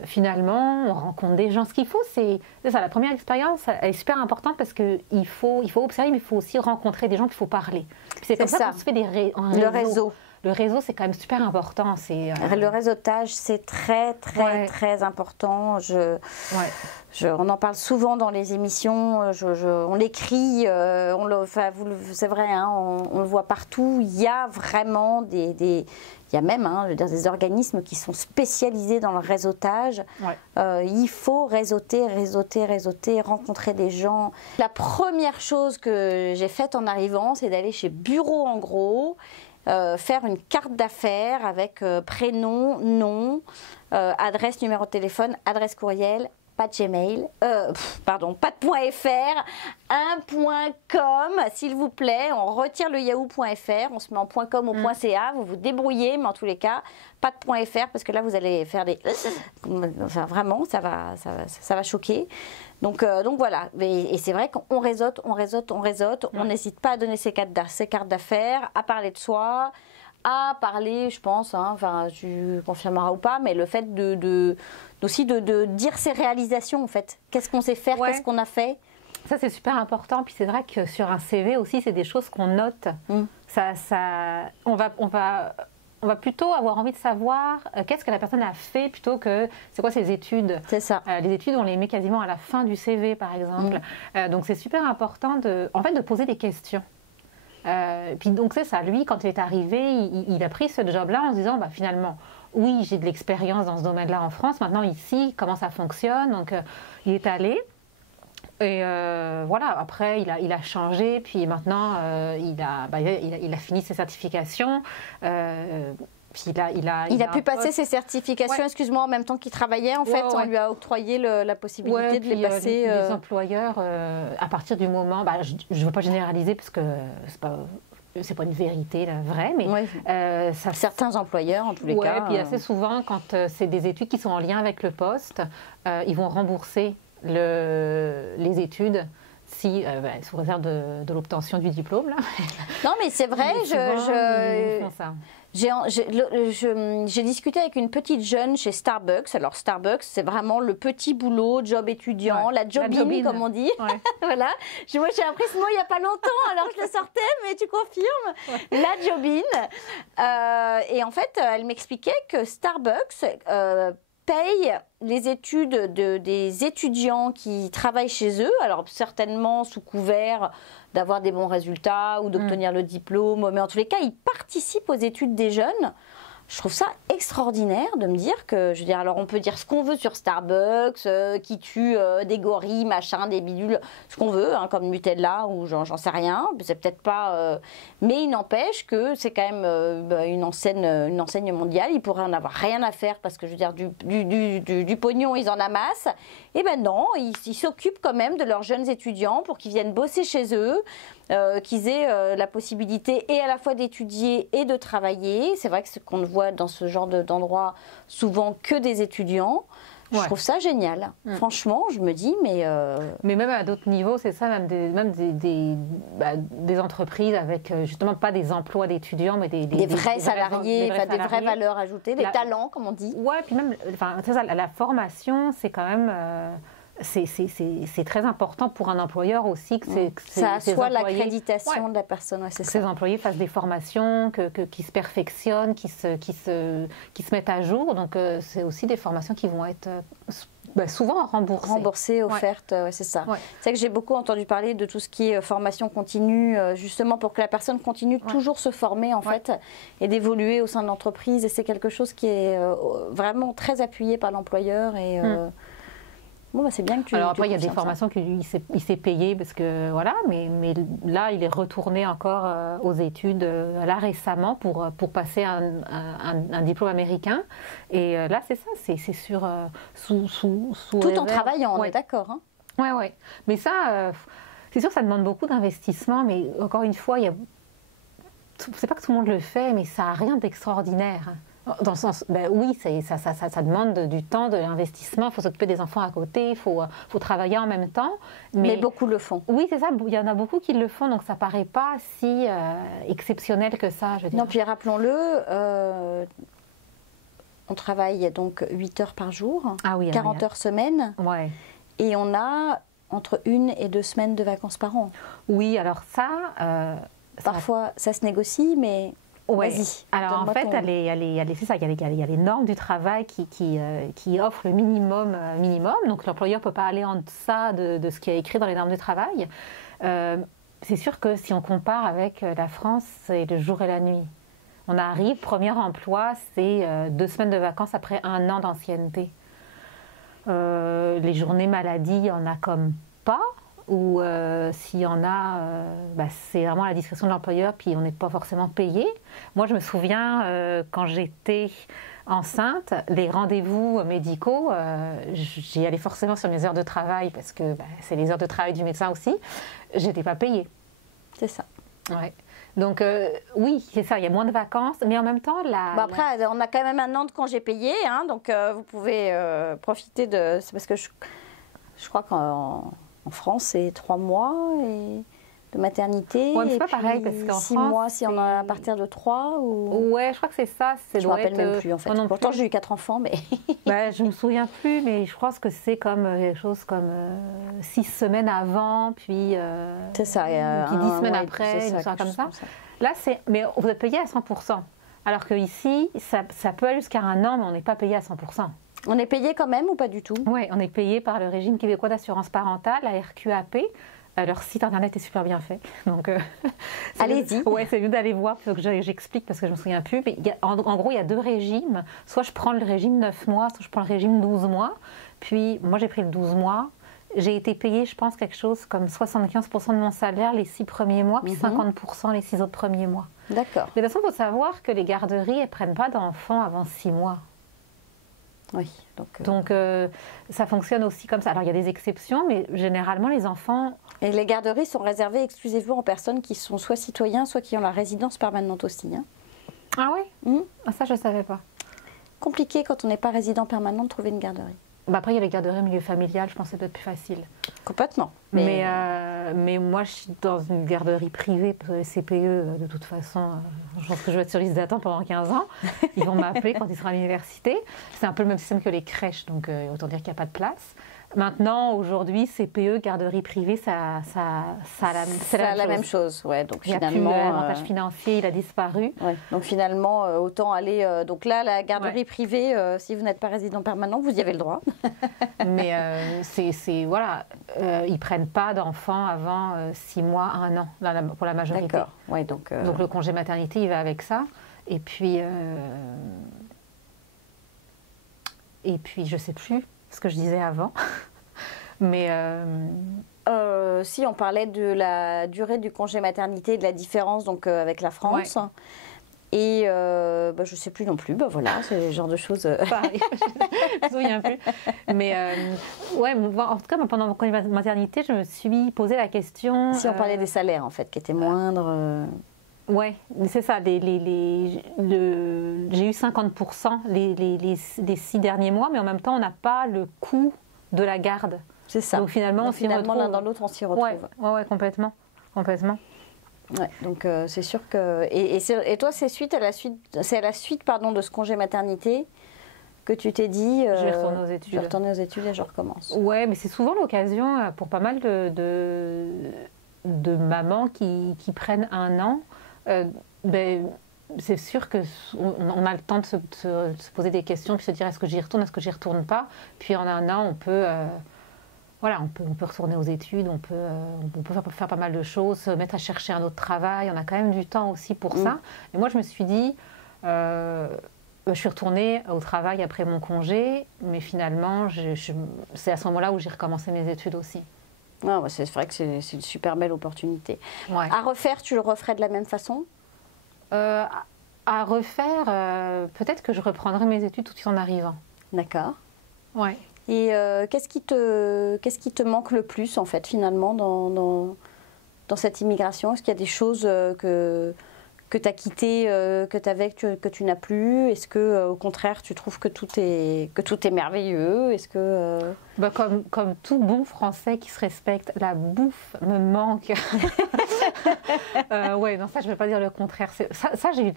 finalement, on rencontre des gens. Ce qu'il faut, c'est ça, la première expérience, elle est super importante parce qu'il faut observer, mais il faut aussi rencontrer des gens, puis il faut parler. C'est comme ça qu'on se fait le réseau. Le réseau, c'est quand même super important. Le réseautage, c'est très, très, très important. On en parle souvent dans les émissions, on l'écrit, c'est vrai, hein, on le voit partout. Il y a vraiment il y a même des organismes qui sont spécialisés dans le réseautage. Ouais. Il faut réseauter, rencontrer des gens. La première chose que j'ai faite en arrivant, c'est d'aller chez Bureau en Gros, faire une carte d'affaires avec prénom, nom, adresse, numéro de téléphone, adresse courriel, pas de Gmail, pas de .fr, un .com, s'il vous plaît, on retire le yahoo.fr, on se met en .com ou .ca, vous vous débrouillez, mais en tous les cas, pas de .fr, parce que là, vous allez faire des... Enfin, vraiment, ça va choquer. Donc voilà, et c'est vrai qu'on réseaute, on n'hésite pas à donner ses cartes d'affaires, à parler de soi, à parler, je pense, enfin, tu confirmeras ou pas, mais le fait aussi de dire ses réalisations, en fait. Qu'est-ce qu'on sait faire, qu'est-ce qu'on a fait. Ça, c'est super important. Puis c'est vrai que sur un CV aussi, c'est des choses qu'on note. On va plutôt avoir envie de savoir qu'est-ce que la personne a fait plutôt que c'est quoi ses études. C'est ça. Les études, on les met quasiment à la fin du CV, par exemple. Donc c'est super important de poser des questions. Puis donc c'est ça, lui, quand il est arrivé, il a pris ce job-là en se disant, finalement, oui, j'ai de l'expérience dans ce domaine-là en France, maintenant ici, comment ça fonctionne. Donc il est allé, et voilà, après il a changé, puis maintenant il a fini ses certifications. Puis il a pu passer ses certifications, excuse-moi, en même temps qu'il travaillait, en fait, on lui a octroyé la possibilité de les passer. Les employeurs, à partir du moment, je ne veux pas généraliser parce que c'est pas une vérité vraie, mais certains employeurs, en tous les cas. Puis assez souvent, quand c'est des études qui sont en lien avec le poste, ils vont rembourser les études. Sous réserve de l'obtention du diplôme. Là. Non, mais c'est vrai, ils font ça. J'ai discuté avec une petite jeune chez Starbucks. Alors Starbucks, c'est vraiment le petit boulot, job étudiant, la jobine comme on dit. Ouais. Voilà. Moi, j'ai appris ce mot il n'y a pas longtemps, alors je le sortais, mais tu confirmes. Ouais. La jobine. Et en fait, elle m'expliquait que Starbucks paye les études des étudiants qui travaillent chez eux, alors certainement sous couvert d'avoir des bons résultats ou d'obtenir le diplôme, mais en tous les cas, ils participent aux études des jeunes Je trouve ça extraordinaire de me dire que, je veux dire, alors on peut dire ce qu'on veut sur Starbucks, qui tue des gorilles, machin, des bidules, ce qu'on veut, hein, comme Nutella ou j'en sais rien, c'est peut-être pas... mais il n'empêche que c'est quand même une enseigne mondiale, ils pourraient en avoir rien à faire parce que, je veux dire, du pognon, ils en amassent. Et ben non, ils s'occupent quand même de leurs jeunes étudiants pour qu'ils viennent bosser chez eux, qu'ils aient la possibilité et à la fois d'étudier et de travailler. C'est vrai que ce qu'on voit dans ce genre d'endroit, souvent que des étudiants. Je trouve ça génial. Franchement, je me dis, mais... Mais même à d'autres niveaux, c'est ça, même des entreprises avec justement pas des emplois d'étudiants, mais des vrais salariés, des vraies valeurs ajoutées, des talents, comme on dit. Ouais, puis même, c'est ça, la formation, c'est quand même... c'est très important pour un employeur aussi que ça assoit l'accréditation de la personne. Que ses employés fassent des formations, qu'ils se perfectionnent, qu'ils se mettent à jour. Donc, c'est aussi des formations qui vont être souvent remboursées. Offertes, c'est ça. Ouais. C'est vrai que j'ai beaucoup entendu parler de tout ce qui est formation continue, justement pour que la personne continue toujours se former en fait et d'évoluer au sein de l'entreprise. Et c'est quelque chose qui est vraiment très appuyé par l'employeur et... Bon, c'est bien que tu... Alors après, il y a des formations qu'il s'est payé parce que voilà, mais là, il est retourné encore aux études là récemment pour passer un diplôme américain. Et là, c'est ça, c'est sur sous tout en travaillant, on est d'accord. Hein. Ouais. Mais ça, c'est sûr, ça demande beaucoup d'investissement. Mais encore une fois, c'est pas que tout le monde le fait, mais ça n'a rien d'extraordinaire. Dans le sens, oui, ça demande du temps, de l'investissement, il faut s'occuper des enfants à côté, il faut travailler en même temps. Mais beaucoup le font. Oui, c'est ça, il y en a beaucoup qui le font, donc ça ne paraît pas si exceptionnel que ça, je veux dire. Non, puis rappelons-le, on travaille donc 8 heures par jour, 40 heures semaine, et on a entre 1 et 2 semaines de vacances par an. Oui, alors ça... Parfois, ça se négocie, mais... Vas-y. Alors en fait, c'est ça, il y a les normes du travail qui offrent le minimum. Donc l'employeur ne peut pas aller en deçà de ce qui est écrit dans les normes du travail. C'est sûr que si on compare avec la France, c'est le jour et la nuit. On arrive, premier emploi, c'est 2 semaines de vacances après 1 an d'ancienneté. Les journées maladie, il n'y en a comme pas. Ou s'il y en a, c'est vraiment à la discrétion de l'employeur, puis on n'est pas forcément payé. Moi, je me souviens, quand j'étais enceinte, les rendez-vous médicaux, j'y allais forcément sur mes heures de travail, parce que c'est les heures de travail du médecin aussi, je n'étais pas payée. C'est ça. Ouais. Donc, oui, c'est ça, il y a moins de vacances, mais en même temps... Après, on a quand même 1 an de congé payé, hein, donc vous pouvez profiter de... C'est parce que je crois qu'en France, c'est 3 mois de maternité. Ouais, mais c'est pas pareil, parce qu'en 6 mois, si on a à partir de 3 ou... Ouais, je crois que c'est ça. Je ne me rappelle même plus, en fait. Pourtant, j'ai eu 4 enfants, mais... Je ne me souviens plus, mais je pense que c'est comme quelque chose comme 6 semaines avant, puis... c'est ça, puis 10 semaines après, une histoire comme ça. Là, mais vous êtes payé à 100%. Alors qu'ici, ça peut aller jusqu'à 1 an, mais on n'est pas payé à 100%. On est payé quand même ou pas du tout? Oui, on est payé par le régime québécois d'assurance parentale, la RQAP. Leur site internet est super bien fait. Donc, allez-y. Ouais, c'est mieux d'aller voir, il faut que j'explique parce que je ne me souviens plus. Mais en gros, il y a 2 régimes. Soit je prends le régime 9 mois, soit je prends le régime 12 mois. Puis, moi, j'ai pris le 12 mois. J'ai été payée, je pense, quelque chose comme 75% de mon salaire les 6 premiers mois, puis 50% les 6 autres premiers mois. D'accord. Mais de toute façon, il faut savoir que les garderies, elles ne prennent pas d'enfants avant 6 mois. Oui. Donc ça fonctionne aussi comme ça. Alors il y a des exceptions, mais généralement les enfants... Et les garderies sont réservées exclusivement aux personnes qui sont soit citoyens, soit qui ont la résidence permanente aussi. Hein. Ah oui Ça je ne savais pas. Compliqué quand on n'est pas résident permanent de trouver une garderie. Après il y a les garderies au milieu familial, je pense que c'est peut-être plus facile. Complètement. Mais moi je suis dans une garderie privée, parce que les CPE de toute façon, je pense que je vais être sur liste d'attente pendant 15 ans. Ils vont m'appeler quand ils seront à l'université. C'est un peu le même système que les crèches, donc autant dire qu'il n'y a pas de place. Maintenant, aujourd'hui, CPE, garderie privée, c'est la même chose. Ouais, donc il n'y a plus l'avantage financier, il a disparu. Ouais, donc finalement, autant aller... donc là, la garderie privée, si vous n'êtes pas résident permanent, vous y avez le droit. Mais voilà, ils ne prennent pas d'enfants avant 6 mois, 1 an, pour la majorité. D'accord. Ouais, donc le congé maternité, il va avec ça. Et puis je sais plus ce que je disais avant. Mais si on parlait de la durée du congé maternité, de la différence donc avec la France. Ouais. Et je ne sais plus non plus, voilà, c'est le genre de choses. Pareil, je me souviens plus. Mais ouais, en tout cas, pendant mon congé maternité, je me suis posé la question. Si on parlait des salaires en fait, qui étaient moindres. Ouais, c'est ça. J'ai eu 50% les 6 derniers mois, mais en même temps, on n'a pas le coût de la garde. C'est ça. Donc finalement, on s'y retrouve. L'un dans l'autre, on s'y retrouve. Ouais, complètement. Ouais, donc c'est sûr que et toi c'est à la suite de ce congé maternité que tu t'es dit je vais retourner aux études. Je vais retourner aux études et je recommence. Ouais, mais c'est souvent l'occasion pour pas mal de mamans qui prennent un an. C'est sûr que on a le temps de se poser des questions puis se dire est-ce que j'y retourne, est-ce que j'y retourne pas. Puis en un an on peut on peut retourner aux études, on peut faire pas mal de choses, se mettre à chercher un autre travail. On a quand même du temps aussi pour ça. Et moi, je me suis dit, je suis retournée au travail après mon congé, mais finalement, c'est à ce moment-là où j'ai recommencé mes études aussi. Non, c'est vrai que c'est une super belle opportunité. Ouais. À refaire, tu le referais de la même façon ? À refaire, peut-être que je reprendrai mes études tout de suite en arrivant. D'accord. Ouais. Et qu'est-ce qui te manque le plus, en fait, finalement, dans cette immigration ? Est-ce qu'il y a des choses que tu as quittées, que tu avais, que tu n'as plus ? Est-ce que, au contraire, tu trouves que tout est merveilleux ? Est-ce que comme tout bon Français qui se respecte, la bouffe me manque. Ouais, non, ça, je ne vais pas dire le contraire. Ça, j'ai eu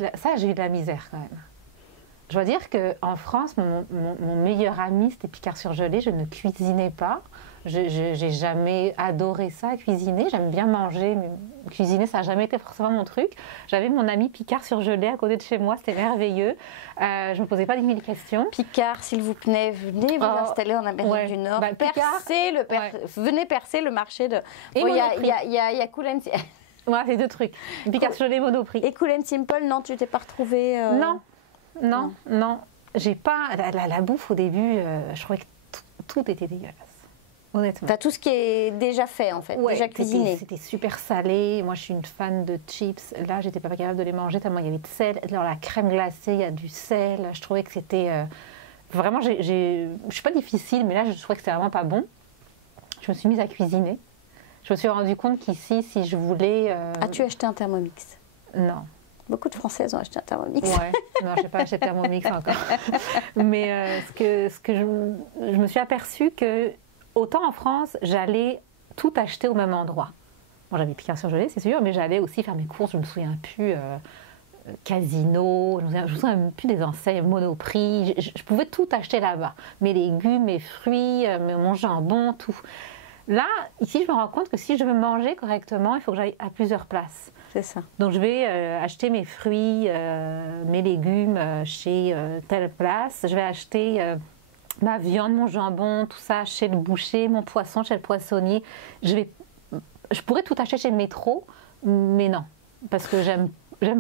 de la misère, quand même. Je dois dire qu'en France, mon meilleur ami, c'était Picard surgelé. Je ne cuisinais pas. Je n'ai jamais adoré ça, cuisiner. J'aime bien manger, mais cuisiner, ça n'a jamais été forcément mon truc. J'avais mon ami Picard surgelé à côté de chez moi. C'était merveilleux. Je ne me posais pas 10 000 questions. Picard, s'il vous plaît, venez vous installer en Amérique du Nord. Venez percer le marché de... Il y a Cool and... Ouais, c'est 2 trucs. Picard surgelé, Monoprix. Et Cool and Simple, non, tu t'es pas retrouvée Non. J'ai pas... La bouffe, au début, je trouvais que tout était dégueulasse. Honnêtement. T'as tout ce qui est déjà fait, en fait, déjà cuisiné. C'était super salé. Suis une fan de chips. Là, j'étais pas capable de les manger tellement il y avait de sel. Dans la crème glacée, il y a du sel. Je trouvais que c'était... Vraiment, je suis pas difficile, mais là, je trouvais que c'était vraiment pas bon. Je me suis mise à cuisiner. Je me suis rendu compte qu'ici, si je voulais... As-tu acheté un Thermomix ? Non. Beaucoup de Françaises ont acheté un Thermomix. Ouais, non, je n'ai pas acheté de Thermomix encore. Mais ce que je me suis aperçue que, autant en France, j'allais tout acheter au même endroit. Bon, j'avais Picard surgelé, c'est sûr, mais j'allais aussi faire mes courses, je ne me souviens plus, Casino, je ne me souviens plus des enseignes, Monoprix. Je pouvais tout acheter là-bas. Mes légumes, mes fruits, mon jambon, tout. Là, ici, je me rends compte que si je veux manger correctement, il faut que j'aille à plusieurs places. C'est ça. Donc, je vais acheter mes fruits, mes légumes chez telle place. Je vais acheter ma viande, mon jambon, tout ça chez le boucher, mon poisson chez le poissonnier. Je pourrais tout acheter chez le métro, mais non, parce que j'aime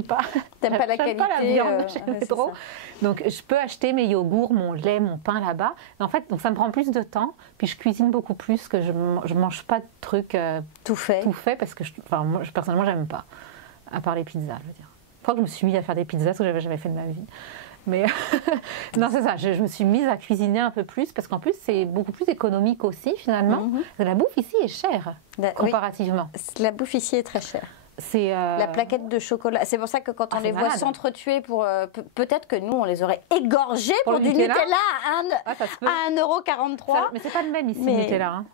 pas. T'aimes pas la qualité. Pas la viande chez le métro. Donc, je peux acheter mes yogourts, mon lait, mon pain là-bas. En fait, donc ça me prend plus de temps. Puis, je cuisine beaucoup plus que je mange pas de trucs tout fait parce que moi, personnellement, j'aime pas. À part les pizzas, je veux dire. Je crois que je me suis mise à faire des pizzas, ce que j'avais jamais fait de ma vie. Mais non, c'est ça. Je me suis mise à cuisiner un peu plus parce qu'en plus, c'est beaucoup plus économique aussi, finalement. La bouffe ici est chère, comparativement. Oui, la bouffe ici est très chère. C'est la plaquette de chocolat. C'est pour ça que quand on les voit s'entretuer pour... peut-être que nous, on les aurait égorgés pour du Nutella à 1,43 €. Mais c'est pas le même ici, le Nutella. Hein.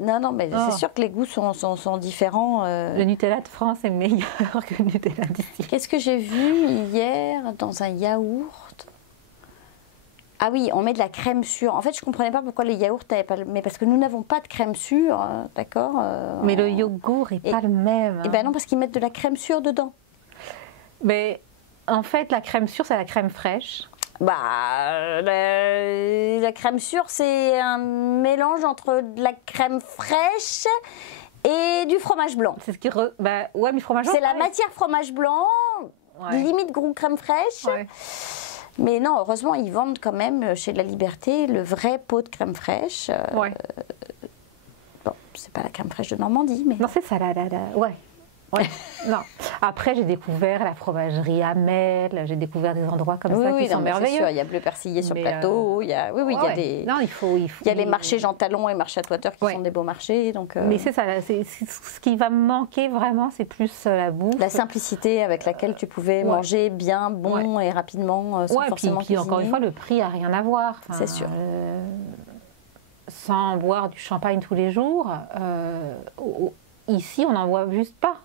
Non, mais c'est sûr que les goûts sont différents. Le Nutella de France est meilleur que le Nutella d'ici. Qu'est-ce que j'ai vu hier dans un yaourt ? Ah oui, on met de la crème sûre. En fait, je ne comprenais pas pourquoi les yaourts n'avaient pas... Mais parce que nous n'avons pas de crème sûre, d'accord Mais le yogourt n'est pas le même. Hein. Eh bien non, parce qu'ils mettent de la crème sûre dedans. Mais en fait, la crème sûre, c'est la crème fraîche. La crème sûre, c'est un mélange entre de la crème fraîche et du fromage blanc. C'est ce qui... ouais, mais fromage blanc... C'est la matière fromage blanc... limite goût crème fraîche. Ouais. Mais non, heureusement, ils vendent quand même chez La Liberté le vrai pot de crème fraîche. Ouais. Bon, c'est pas la crème fraîche de Normandie, mais... Non, c'est ça, ouais. Ouais. Non. Après, j'ai découvert la fromagerie Hamel, j'ai découvert des endroits comme ça qui sont merveilleux. Sûr, il y a Bleu Persillé sur le plateau, il y a, il y a des... Non, il faut... Il y a les marchés Jean Talon et marché Atwater qui sont des beaux marchés. Donc, Mais c'est ça, ce qui va me manquer vraiment, c'est plus la bouffe. La simplicité avec laquelle tu pouvais manger bien, bon et rapidement, sans forcément puis encore une fois, le prix n'a rien à voir. C'est sûr. Sans boire du champagne tous les jours, ici, on n'en voit juste pas.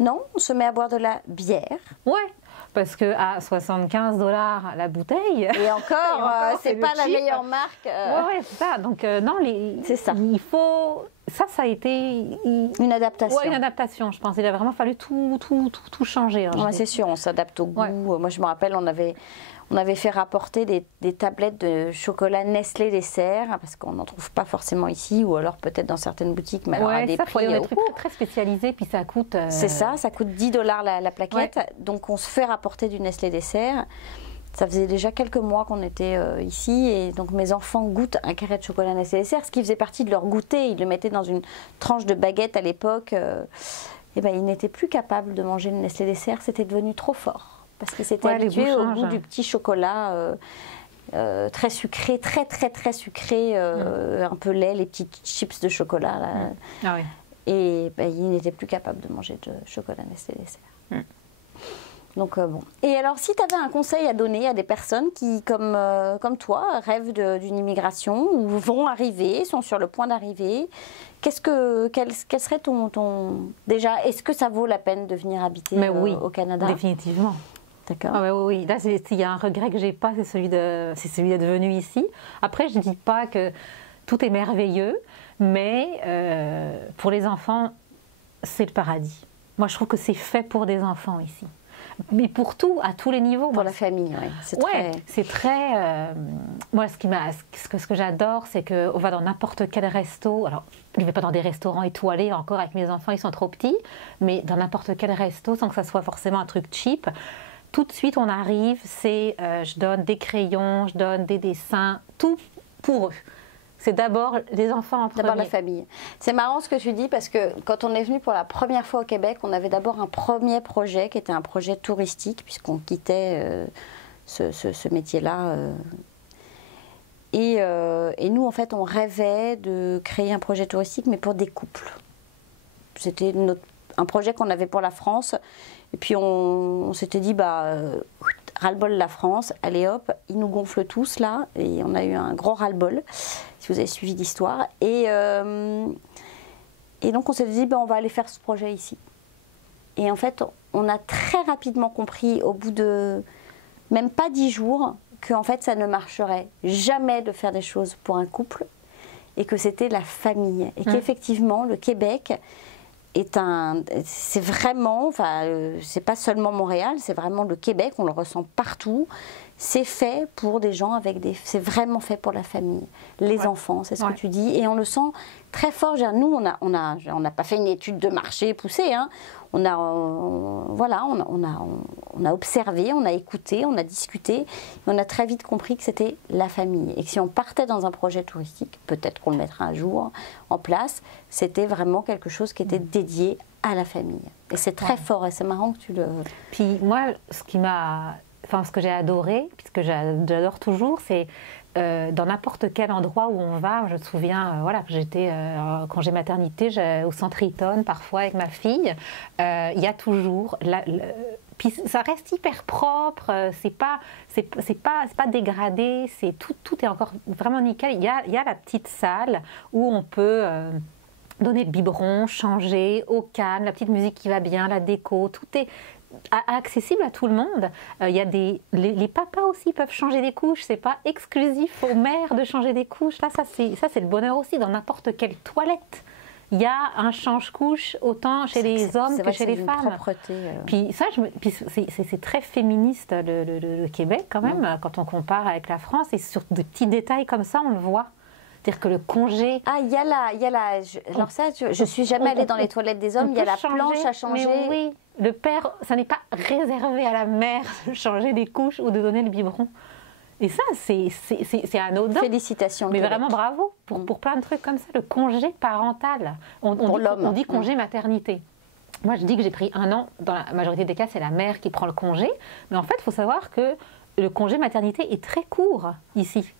Non, on se met à boire de la bière. Ouais, parce qu'à 75 $ la bouteille. Et encore, c'est pas la meilleure marque. Ouais, c'est ça. Donc, non, c'est ça. Il faut. Ça a été. Une adaptation. Ouais, une adaptation, je pense. Il a vraiment fallu tout changer. Ouais, c'est sûr, on s'adapte au goût. Ouais. Moi, je me rappelle, on avait fait rapporter des tablettes de chocolat Nestlé dessert, parce qu'on n'en trouve pas forcément ici, ou alors peut-être dans certaines boutiques, mais alors à des prix... des trucs très spécialisés, puis ça coûte... C'est ça coûte 10 $ la plaquette. Ouais. Donc on se fait rapporter du Nestlé dessert. Ça faisait déjà quelques mois qu'on était ici, et donc mes enfants goûtent un carré de chocolat Nestlé dessert, ce qui faisait partie de leur goûter. Ils le mettaient dans une tranche de baguette à l'époque. Et ben, ils n'étaient plus capables de manger le Nestlé dessert, c'était devenu trop fort. Parce qu'ils s'étaient habitués au goût du petit chocolat très sucré, très sucré, un peu laid, les petites chips de chocolat. Là. Ah oui. Et ben, ils n'étaient plus capables de manger de chocolat Nestlé dessert. Donc bon. Et alors, si tu avais un conseil à donner à des personnes qui, comme toi, rêvent d'une immigration ou vont arriver, sont sur le point d'arriver, quel serait ton... Déjà, est-ce que ça vaut la peine de venir habiter au Canada ? Définitivement. D'accord. Ah oui. Là, il y a un regret que j'ai pas, c'est celui d'être venu ici. Après, je dis pas que tout est merveilleux, mais pour les enfants, c'est le paradis. Moi, je trouve que c'est fait pour des enfants ici. Mais pour tout, à tous les niveaux. Pour la famille, oui. C'est très... moi, ce que j'adore, c'est qu'on va dans n'importe quel resto. Alors, je ne vais pas dans des restaurants étoilés encore avec mes enfants, ils sont trop petits. Mais dans n'importe quel resto, sans que ça soit forcément un truc cheap, tout de suite, on arrive, je donne des crayons, je donne des dessins, tout pour eux. C'est d'abord les enfants en premier. D'abord la famille. C'est marrant ce que tu dis parce que quand on est venu pour la première fois au Québec, on avait d'abord un premier projet qui était un projet touristique puisqu'on quittait ce métier-là. Et nous, en fait, on rêvait de créer un projet touristique mais pour des couples. C'était un projet qu'on avait pour la France. Et puis on s'était dit, ras-le-bol la France, allez hop, ils nous gonflent tous là. Et on a eu un gros ras-le-bol, si vous avez suivi l'histoire. Et donc on s'est dit, on va aller faire ce projet ici. Et en fait, on a très rapidement compris, au bout de même pas 10 jours, qu'en fait ça ne marcherait jamais de faire des choses pour un couple. Et que c'était la famille. Et qu'effectivement, le Québec... c'est vraiment, c'est pas seulement Montréal, c'est vraiment le Québec, on le ressent partout. C'est fait pour des gens c'est vraiment fait pour la famille, les enfants, c'est ce que tu dis, et on le sent très fort. Nous, on n'a pas fait une étude de marché poussée, hein. On a observé, on a écouté, on a discuté, et on a très vite compris que c'était la famille. Et que si on partait dans un projet touristique, peut-être qu'on le mettra un jour en place, c'était vraiment quelque chose qui était dédié à la famille. Et c'est très fort, et c'est marrant que tu le... Puis moi, ce que j'ai adoré, puisque j'adore toujours, c'est dans n'importe quel endroit où on va. Je me souviens, que j'étais en congé maternité au centre Eaton, parfois avec ma fille. Il y a toujours... puis ça reste hyper propre, c'est pas dégradé, tout est encore vraiment nickel. Il y a la petite salle où on peut... donner le biberon, changer, au calme, la petite musique qui va bien, la déco, tout est accessible à tout le monde. Il y a les papas aussi peuvent changer des couches, c'est pas exclusif aux mères de changer des couches. Là, ça c'est le bonheur aussi. Dans n'importe quelle toilette, il y a un change-couche autant chez les hommes que chez les femmes. Puis ça, c'est très féministe le Québec quand même, quand on compare avec la France. Et sur des petits détails comme ça, on le voit. C'est-à-dire que le congé... Ah, il y a la... Alors ça, je suis jamais allée dans les toilettes des hommes, il y a la planche à changer. Mais oui, le père, ça n'est pas réservé à la mère de changer des couches ou de donner le biberon. Et ça, c'est anodin. Félicitations. Mais vraiment bravo pour plein de trucs comme ça. Le congé parental. On dit congé maternité. Moi, je dis que j'ai pris 1 an. Dans la majorité des cas, c'est la mère qui prend le congé. Mais en fait, il faut savoir que le congé maternité est très court ici.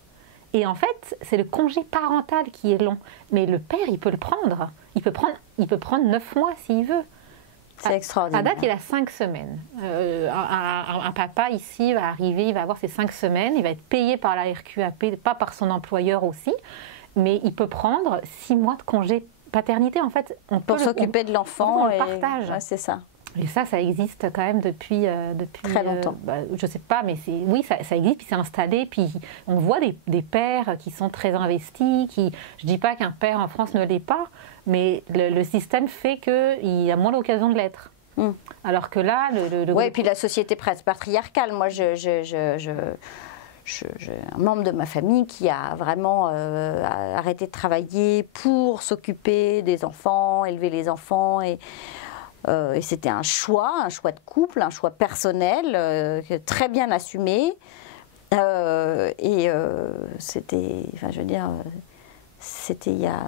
Et en fait, c'est le congé parental qui est long. Mais le père, il peut le prendre. Il peut prendre 9 mois s'il veut. C'est extraordinaire. À date, il a 5 semaines. Un papa ici va arriver, il va avoir ses 5 semaines, il va être payé par la RQAP, pas par son employeur aussi, mais il peut prendre 6 mois de congé paternité. En fait, pour s'occuper de l'enfant. On le partage. Ouais, c'est ça. Et ça existe quand même depuis très longtemps. Je sais pas, mais oui, ça existe, puis c'est installé, puis on voit des pères qui sont très investis, je dis pas qu'un père en France ne l'est pas, mais le système fait qu'il a moins l'occasion de l'être. Alors que là, oui, et puis la société patriarcale, moi, un membre de ma famille qui a vraiment arrêté de travailler pour s'occuper des enfants, élever les enfants, et c'était un choix de couple, un choix personnel, très bien assumé. C'était, enfin, je veux dire, c'était il y a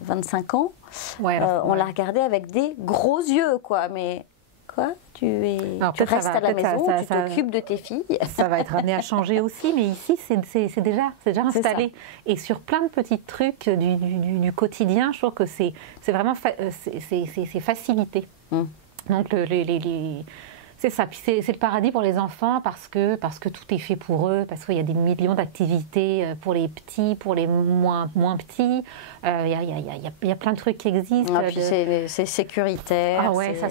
25 ans. On l'a regardé avec des gros yeux, quoi. Mais quoi, tu restes à la maison, tu t'occupes de tes filles. Ça va être amené à changer aussi, mais ici, c'est déjà installé. Et sur plein de petits trucs du quotidien, je trouve que c'est vraiment c'est facilité. Donc, c'est ça. Puis c'est le paradis pour les enfants parce que tout est fait pour eux, parce qu'il y a des millions d'activités pour les petits, pour les moins petits. Il y a plein de trucs qui existent. Puis c'est sécuritaire. Ah ouais, ça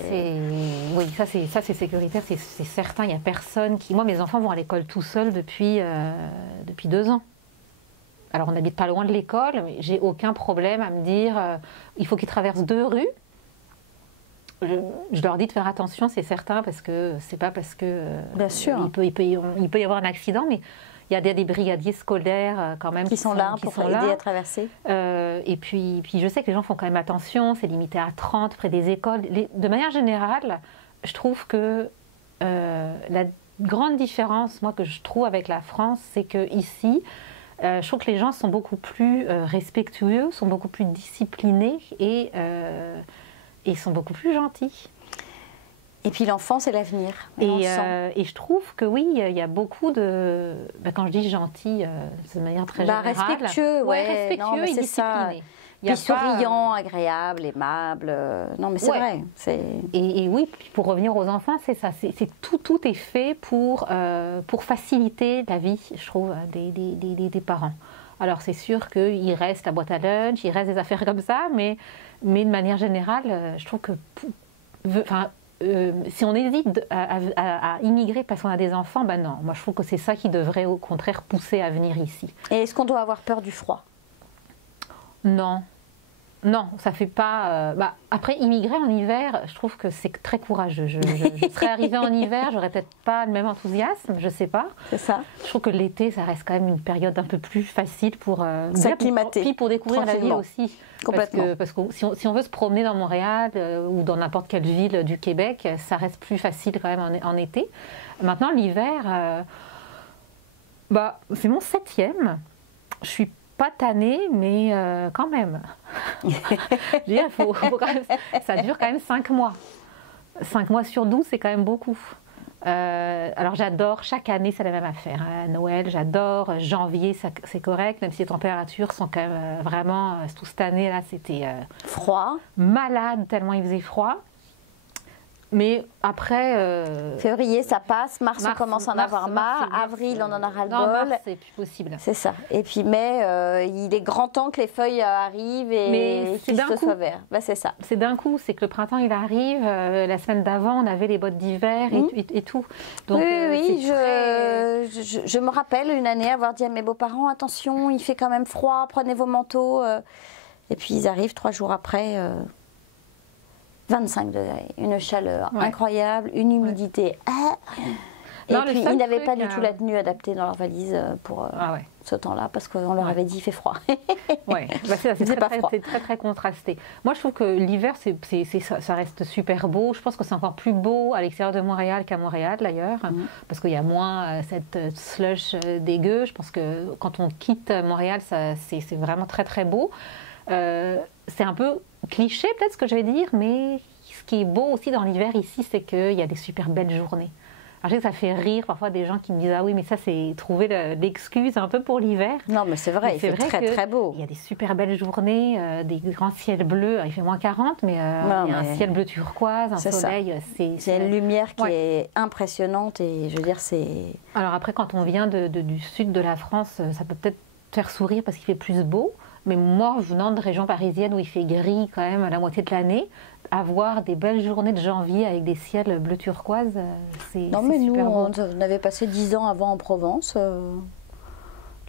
c'est sécuritaire, c'est certain. Il n'y a personne qui... Moi, mes enfants vont à l'école tout seuls depuis 2 ans. Alors, on n'habite pas loin de l'école, mais j'ai aucun problème à me dire il faut qu'ils traversent 2 rues. Je leur dis de faire attention, c'est certain, parce que c'est pas parce que bien sûr. Il peut y avoir un accident, mais il y a des brigadiers scolaires quand même qui sont là pour aider à traverser. Et puis je sais que les gens font quand même attention, c'est limité à 30 près des écoles. De manière générale, je trouve que la grande différence, moi, que je trouve avec la France, c'est que ici, je trouve que les gens sont beaucoup plus respectueux, sont beaucoup plus disciplinés et ils sont beaucoup plus gentils. Et puis l'enfant, c'est l'avenir. Et je trouve que oui, il y a beaucoup de... quand je dis gentil, c'est de manière très générale. Respectueux, respectueux et discipliné. Puis souriant, agréable, aimable. Non, mais c'est vrai. Et oui, pour revenir aux enfants, c'est ça. Tout est fait pour faciliter la vie, je trouve, des parents. Alors c'est sûr qu'il reste la boîte à lunch, il reste des affaires comme ça, mais de manière générale, je trouve que... si on hésite à immigrer parce qu'on a des enfants, ben non. Moi, je trouve que c'est ça qui devrait, au contraire, pousser à venir ici. Et est-ce qu'on doit avoir peur du froid ? Non. Non, ça fait pas... après, immigrer en hiver, je trouve que c'est très courageux. Je serais arrivée en hiver, j'aurais peut-être pas le même enthousiasme, je sais pas. C'est ça. Je trouve que l'été, ça reste quand même une période un peu plus facile pour... s'acclimater. Puis pour découvrir la ville aussi. Complètement. Parce que si on veut se promener dans Montréal ou dans n'importe quelle ville du Québec, ça reste plus facile quand même en été. Maintenant, l'hiver, c'est mon 7e. Je suis pas tannée, mais quand même. Faut quand même. Ça dure quand même 5 mois. 5 mois sur 12, c'est quand même beaucoup. Alors j'adore, chaque année c'est la même affaire. Noël, j'adore. Janvier, c'est correct, même si les températures sont quand même vraiment... Toute cette année là, c'était... froid. Malade, tellement il faisait froid. Mais après... février, ça passe. Mars, on commence à en avoir marre. Avril, on en aura le bol. Mars, c'est plus possible. C'est ça. Et puis mai, il est grand temps que les feuilles arrivent et qu'il soit vert. C'est ça. C'est d'un coup. C'est que le printemps, il arrive. La semaine d'avant, on avait les bottes d'hiver et tout. Donc, oui. Je me rappelle une année avoir dit à mes beaux-parents, attention, il fait quand même froid, prenez vos manteaux. Et puis ils arrivent 3 jours après... 25 degrés, une chaleur incroyable, une humidité. Et Non, puis, ils n'avaient pas du tout la tenue adaptée dans leur valise pour ce temps-là, parce qu'on leur avait dit il fait froid. Ouais, bah c'est très contrasté. Moi, je trouve que l'hiver, ça reste super beau. Je pense que c'est encore plus beau à l'extérieur de Montréal qu'à Montréal, d'ailleurs, parce qu'il y a moins cette slush dégueu. Je pense que quand on quitte Montréal, c'est vraiment très, très beau. C'est un peu cliché, peut-être, ce que je vais dire, mais ce qui est beau aussi dans l'hiver ici, c'est qu'il y a des super belles journées. Alors, je sais que ça fait rire parfois des gens qui me disent « Ah oui, mais ça, c'est trouver l'excuse un peu pour l'hiver. » Non, mais c'est vrai, il fait très, très beau. Il y a des super belles journées, des grands ciels bleus. Il fait moins 40, mais il y a un ciel bleu turquoise, un soleil. C'est une lumière qui est impressionnante et je veux dire, c'est... Alors après, quand on vient du sud de la France, ça peut peut-être faire sourire parce qu'il fait plus beau. Mais moi, venant de région parisienne où il fait gris quand même à la moitié de l'année, avoir des belles journées de janvier avec des ciels bleu turquoise, c'est super beau. Non, mais nous, on avait passé 10 ans avant en Provence.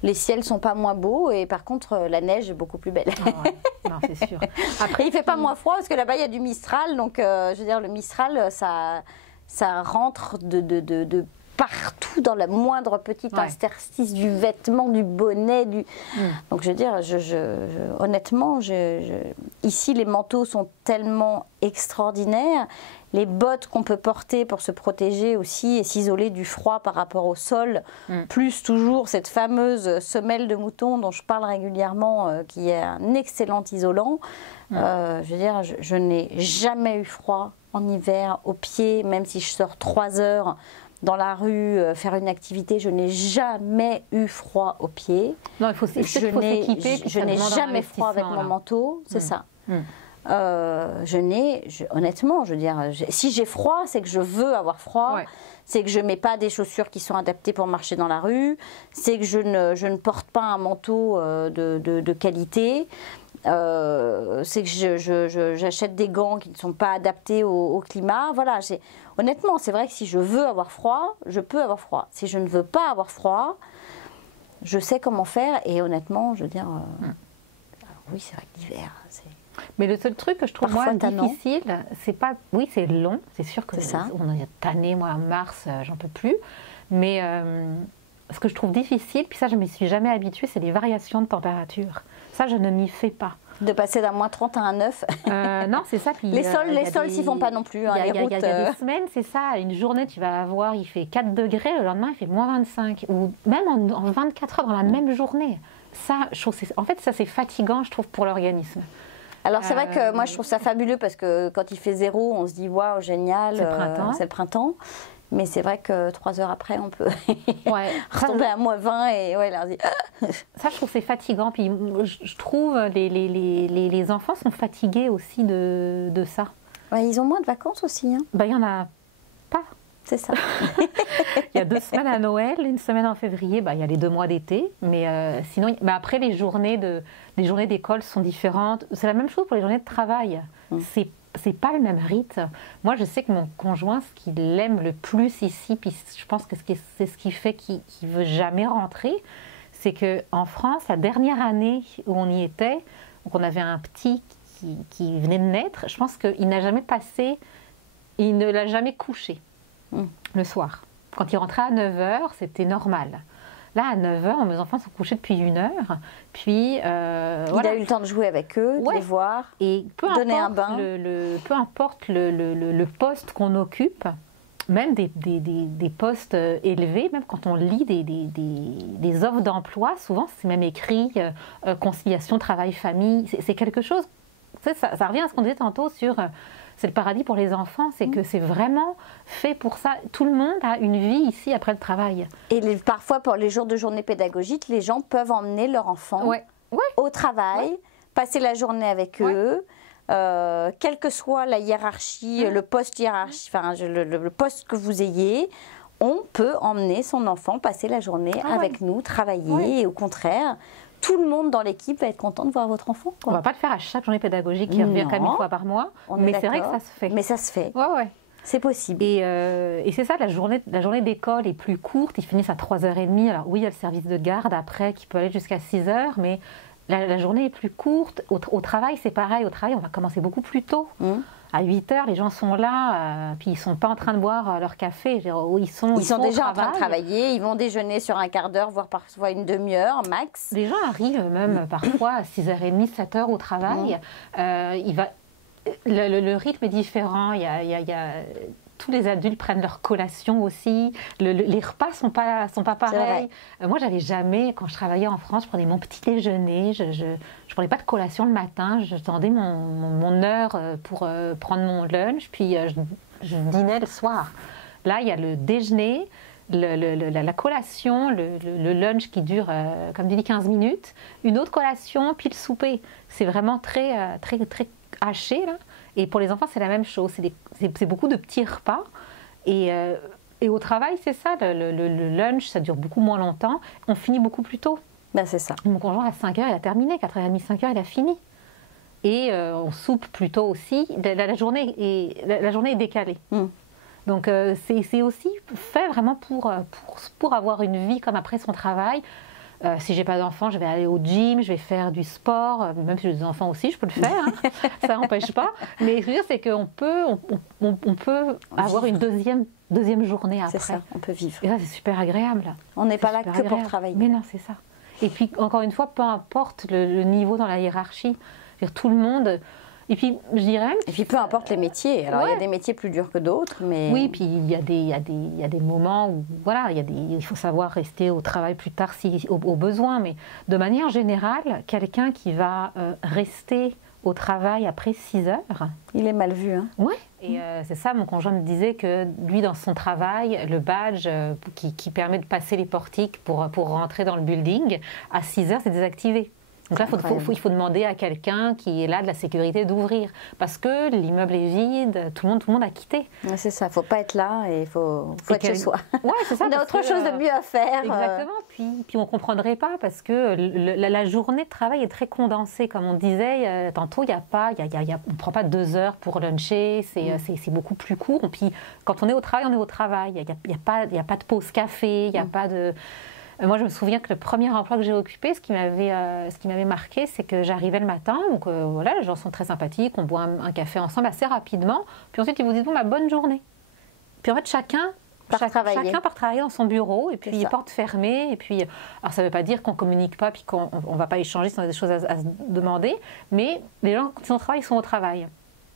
Les ciels sont pas moins beaux et par contre, la neige est beaucoup plus belle. Ah ouais. Non, c'est sûr. Après, il fait pas moins froid parce que là-bas, il y a du Mistral. Donc, je veux dire, le Mistral, ça rentre de partout dans la moindre petite interstice du vêtement, du bonnet. Donc je veux dire, honnêtement, ici les manteaux sont tellement extraordinaires. Les bottes qu'on peut porter pour se protéger aussi et s'isoler du froid par rapport au sol, plus toujours cette fameuse semelle de mouton dont je parle régulièrement, qui est un excellent isolant. Je veux dire, je n'ai jamais eu froid en hiver aux pieds, même si je sors 3 heures dans la rue, faire une activité, je n'ai jamais eu froid aux pieds. Non, il faut s'équiper. Je n'ai jamais froid avec mon manteau, c'est ça. Honnêtement, je veux dire, si j'ai froid, c'est que je veux avoir froid. Ouais. C'est que je ne mets pas des chaussures qui sont adaptées pour marcher dans la rue. C'est que je ne porte pas un manteau de qualité. C'est que j'achète des gants qui ne sont pas adaptés au climat. Voilà, honnêtement, c'est vrai que si je veux avoir froid, je peux avoir froid. Si je ne veux pas avoir froid, je sais comment faire. Et honnêtement, je veux dire, oui, c'est vrai que l'hiver, c'est... Mais le seul truc que je trouve moi difficile, c'est pas... Oui, c'est long, c'est sûr que on a tanné, moi, en mars, j'en peux plus. Mais ce que je trouve difficile, puis ça, je ne m'y suis jamais habituée, c'est les variations de température. Ça, je ne m'y fais pas. De passer d'un -30 à un 9 non, c'est ça. Puis, les sols s'y font pas non plus. Il y a des semaines, c'est ça. Une journée, tu vas avoir, il fait 4 degrés, le lendemain, il fait -25. Ou même en 24 heures dans la même journée. Ça, je trouve, en fait, ça, c'est fatigant, je trouve, pour l'organisme. Alors, c'est vrai que moi, je trouve ça fabuleux parce que quand il fait 0, on se dit, waouh, génial, c'est le printemps. Mais c'est vrai que 3 heures après, on peut retomber à -20 et là, on dit... Ça, je trouve c'est fatigant. Puis je trouve les enfants sont fatigués aussi de ça. Ouais, ils ont moins de vacances aussi. Hein. Ben, il n'y en a pas. C'est ça. Il y a 2 semaines à Noël, 1 semaine en février. Ben, il y a les 2 mois d'été. Mais sinon, après, les journées d'école sont différentes. C'est la même chose pour les journées de travail. C'est pas le même rythme. Moi, je sais que mon conjoint, ce qu'il aime le plus ici, puis je pense que c'est ce qui fait qu'il veut jamais rentrer, c'est qu'en France, la dernière année où on y était, où on avait un petit qui venait de naître, je pense qu'il n'a jamais passé, il ne l'a jamais couché le soir. Quand il rentrait à 9h, c'était normal. Là, à 9h, mes enfants sont couchés depuis 1 heure. Puis, il a eu le temps de jouer avec eux, de les voir, et donner un bain. Peu importe le poste qu'on occupe, même des postes élevés, même quand on lit des offres d'emploi, souvent c'est même écrit conciliation travail-famille. C'est quelque chose, ça revient à ce qu'on disait tantôt sur... C'est le paradis pour les enfants, c'est que c'est vraiment fait pour ça. Tout le monde a une vie ici après le travail. Et parfois, pour les jours de journée pédagogique, les gens peuvent emmener leur enfant au travail, passer la journée avec eux, quelle que soit la hiérarchie, le poste hiérarchie, enfin, le poste que vous ayez, on peut emmener son enfant passer la journée avec nous, travailler, et au contraire... Tout le monde dans l'équipe va être content de voir votre enfant. Quoi. On ne va pas le faire à chaque journée pédagogique qui revient quand même 1 fois par mois, mais c'est vrai que ça se fait. Mais ça se fait. Ouais. C'est possible. Et c'est ça, la journée d'école est plus courte, ils finissent à 3h30. Alors oui, il y a le service de garde après qui peut aller jusqu'à 6h, mais la journée est plus courte. Au travail, c'est pareil. Au travail, on va commencer beaucoup plus tôt. À 8 heures, les gens sont là, puis ils ne sont pas en train de boire leur café. Ils sont déjà en train de travailler, ils vont déjeuner sur un quart d'heure, voire parfois une demi-heure max. Les gens arrivent même parfois à 6h30, 7h au travail. Le rythme est différent. Tous les adultes prennent leur collation aussi. Les repas sont pas pareils. Moi, j'avais jamais, quand je travaillais en France, je prenais mon petit déjeuner. Je prenais pas de collation le matin. J'attendais mon heure pour prendre mon lunch. Puis je dînais le soir. Là, il y a le déjeuner, la collation, le lunch qui dure, comme tu dis, 15 minutes. Une autre collation, puis le souper. C'est vraiment très haché, là. Et pour les enfants, c'est la même chose. C'est beaucoup de petits repas. Et au travail, c'est ça. Le lunch, ça dure beaucoup moins longtemps. On finit beaucoup plus tôt. Ben, c'est ça. Mon conjoint, à 5h, il a terminé. 4h30, 5h, il a fini. Et on soupe plus tôt aussi. La journée est décalée. Donc, c'est aussi fait vraiment pour avoir une vie comme après son travail. Si j'ai pas d'enfants, je vais aller au gym, je vais faire du sport. Même si j'ai des enfants aussi, je peux le faire. Hein. Ça n'empêche pas. Mais ce que je veux dire, c'est qu'on peut, on peut avoir une deuxième journée après. C'est ça, on peut vivre. Et ça, c'est super agréable. On n'est pas là que pour travailler. Mais non, c'est ça. Et puis, encore une fois, peu importe le niveau dans la hiérarchie. C'est-à-dire, tout le monde... Et puis, je dirais même... Et puis, peu importe les métiers. Alors, il y a des métiers plus durs que d'autres, mais... Oui, puis il y a des moments où, voilà, il faut savoir rester au travail plus tard au besoin. Mais de manière générale, quelqu'un qui va rester au travail après 6 heures... Il est mal vu, hein. Oui. Et c'est ça, mon conjoint me disait que lui, dans son travail, le badge qui permet de passer les portiques pour rentrer dans le building, à 6 heures, c'est désactivé. Donc là, il faut demander à quelqu'un qui est là de la sécurité d'ouvrir. Parce que l'immeuble est vide, tout le monde a quitté. Ouais, c'est ça, il ne faut pas être là et il faut être chez soi. Ouais, c'est ça. On a autre chose de mieux à faire. Exactement. Puis on ne comprendrait pas parce que la journée de travail est très condensée. Comme on disait, tantôt, on ne prend pas 2 heures pour luncher, c'est beaucoup plus court. Puis quand on est au travail, on est au travail. Il n'y a pas de pause café, il n'y a pas de... Moi, je me souviens que le premier emploi que j'ai occupé, ce qui m'avait marqué, c'est que j'arrivais le matin, donc voilà, les gens sont très sympathiques, on boit un café ensemble assez rapidement, puis ensuite ils vous disent bon, bah, bonne journée. Puis en fait, chacun part travailler dans son bureau, et puis les portes fermées, et puis alors ça ne veut pas dire qu'on ne communique pas, puis qu'on ne va pas échanger si on a des choses à se demander, mais les gens, quand ils sont au travail, ils sont au travail.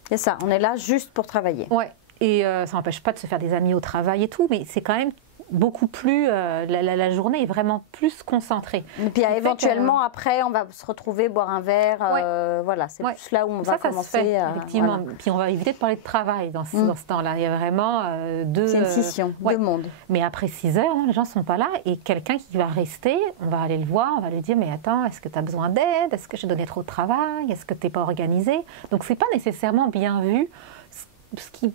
C'est ça, on est là juste pour travailler. Ouais, et ça n'empêche pas de se faire des amis au travail et tout, mais c'est quand même beaucoup plus, la journée est vraiment plus concentrée. Et puis éventuellement après on va se retrouver boire un verre, voilà, c'est plus là où on va commencer. Ça se fait, effectivement. Voilà. Puis on va éviter de parler de travail dans ce temps-là. Il y a vraiment deux... C'est une scission, deux mondes. Mais après 6 heures, les gens ne sont pas là et quelqu'un qui va rester, on va aller le voir, on va lui dire mais attends, est-ce que tu as besoin d'aide? Est-ce que j'ai donné trop de travail? Est-ce que tu n'es pas organisé? Donc c'est pas nécessairement bien vu.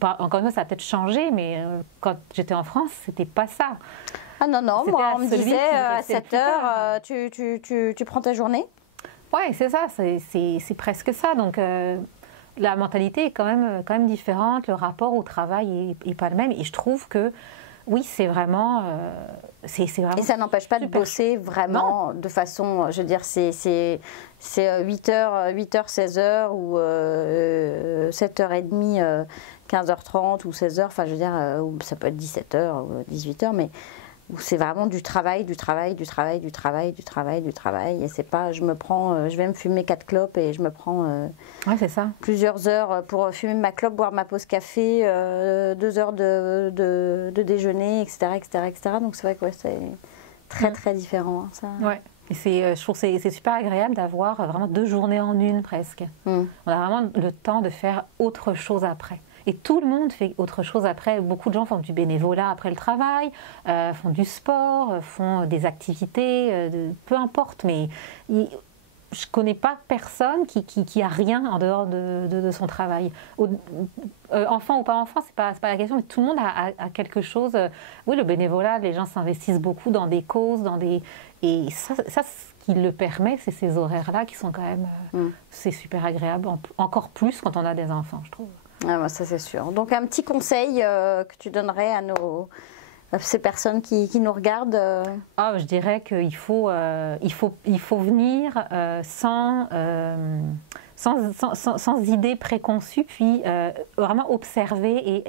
Encore une fois, ça a peut-être changé, mais quand j'étais en France, c'était pas ça. Ah non, moi, on me disait à 7 heures, tu prends ta journée? Oui, c'est ça, c'est presque ça. Donc, la mentalité est quand même différente, le rapport au travail est pas le même. Et je trouve que, oui, c'est vraiment... c'est vraiment et ça n'empêche pas de bosser vraiment de façon, je veux dire, c'est 8h, 16h ou 7h30, 15h30 ou 16h, enfin je veux dire, ça peut être 17h ou 18h, mais où c'est vraiment du travail. Et c'est pas, je vais me fumer 4 clopes et je me prends c'est ça. Plusieurs heures pour fumer ma clope, boire ma pause café, 2 heures de déjeuner, etc. Donc c'est vrai que c'est très différent. Ça. Ouais. Et je trouve que c'est super agréable d'avoir vraiment 2 journées en une presque. On a vraiment le temps de faire autre chose après. Et tout le monde fait autre chose après. Beaucoup de gens font du bénévolat après le travail, font du sport, font des activités, peu importe. Mais je ne connais pas personne qui a rien en dehors de son travail. Enfant ou pas enfant, c'est pas la question, mais tout le monde a quelque chose. Oui, le bénévolat, les gens s'investissent beaucoup dans des causes, et ça, ce qui le permet, c'est ces horaires-là qui sont quand même... C'est super agréable, encore plus quand on a des enfants, je trouve. Ah, ça c'est sûr. Donc un petit conseil que tu donnerais à ces personnes qui nous regardent Je sans sans idée préconçue, puis vraiment observer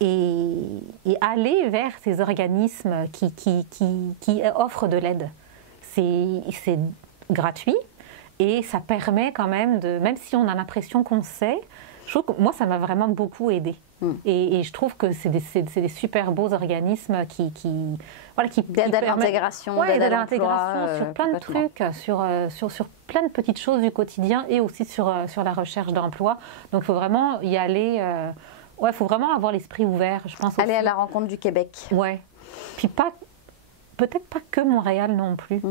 et aller vers ces organismes qui offrent de l'aide. C'est gratuit et ça permet quand même même si on a l'impression qu'on sait, je trouve que moi ça m'a vraiment beaucoup aidé. Et je trouve que c'est des super beaux organismes qui d'aide à l'intégration, d'aide à l'intégration sur plein de trucs, sur plein de petites choses du quotidien et aussi sur la recherche d'emploi. Donc il faut vraiment y aller. Il faut vraiment avoir l'esprit ouvert, je pense. Aller à la rencontre du Québec. Ouais. Puis peut-être pas que Montréal non plus,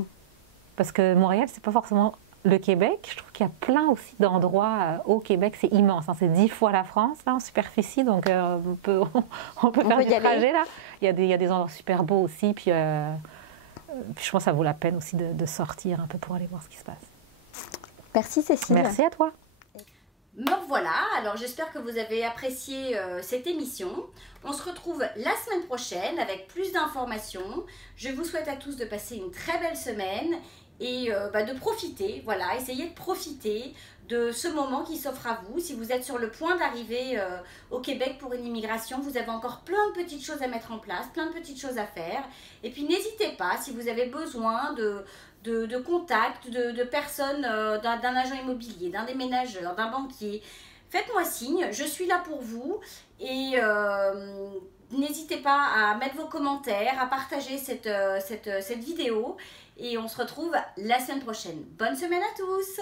parce que Montréal c'est pas forcément le Québec. Je trouve qu'il y a plein aussi d'endroits au Québec, c'est immense, hein. C'est 10 fois la France là en superficie, donc on peut faire du trajet là. Il y a des endroits super beaux aussi, puis je pense que ça vaut la peine aussi de sortir un peu pour aller voir ce qui se passe. Merci Cécile. Merci à toi. Me voilà, alors j'espère que vous avez apprécié cette émission. On se retrouve la semaine prochaine avec plus d'informations. Je vous souhaite à tous de passer une très belle semaine et de profiter, voilà, essayez de profiter de ce moment qui s'offre à vous. Si vous êtes sur le point d'arriver au Québec pour une immigration, vous avez encore plein de petites choses à mettre en place, plein de petites choses à faire. Et puis n'hésitez pas, si vous avez besoin de contacts, de personnes, d'un agent immobilier, d'un déménageur, d'un banquier, faites-moi signe, je suis là pour vous et n'hésitez pas à mettre vos commentaires, à partager cette vidéo et on se retrouve la semaine prochaine. Bonne semaine à tous!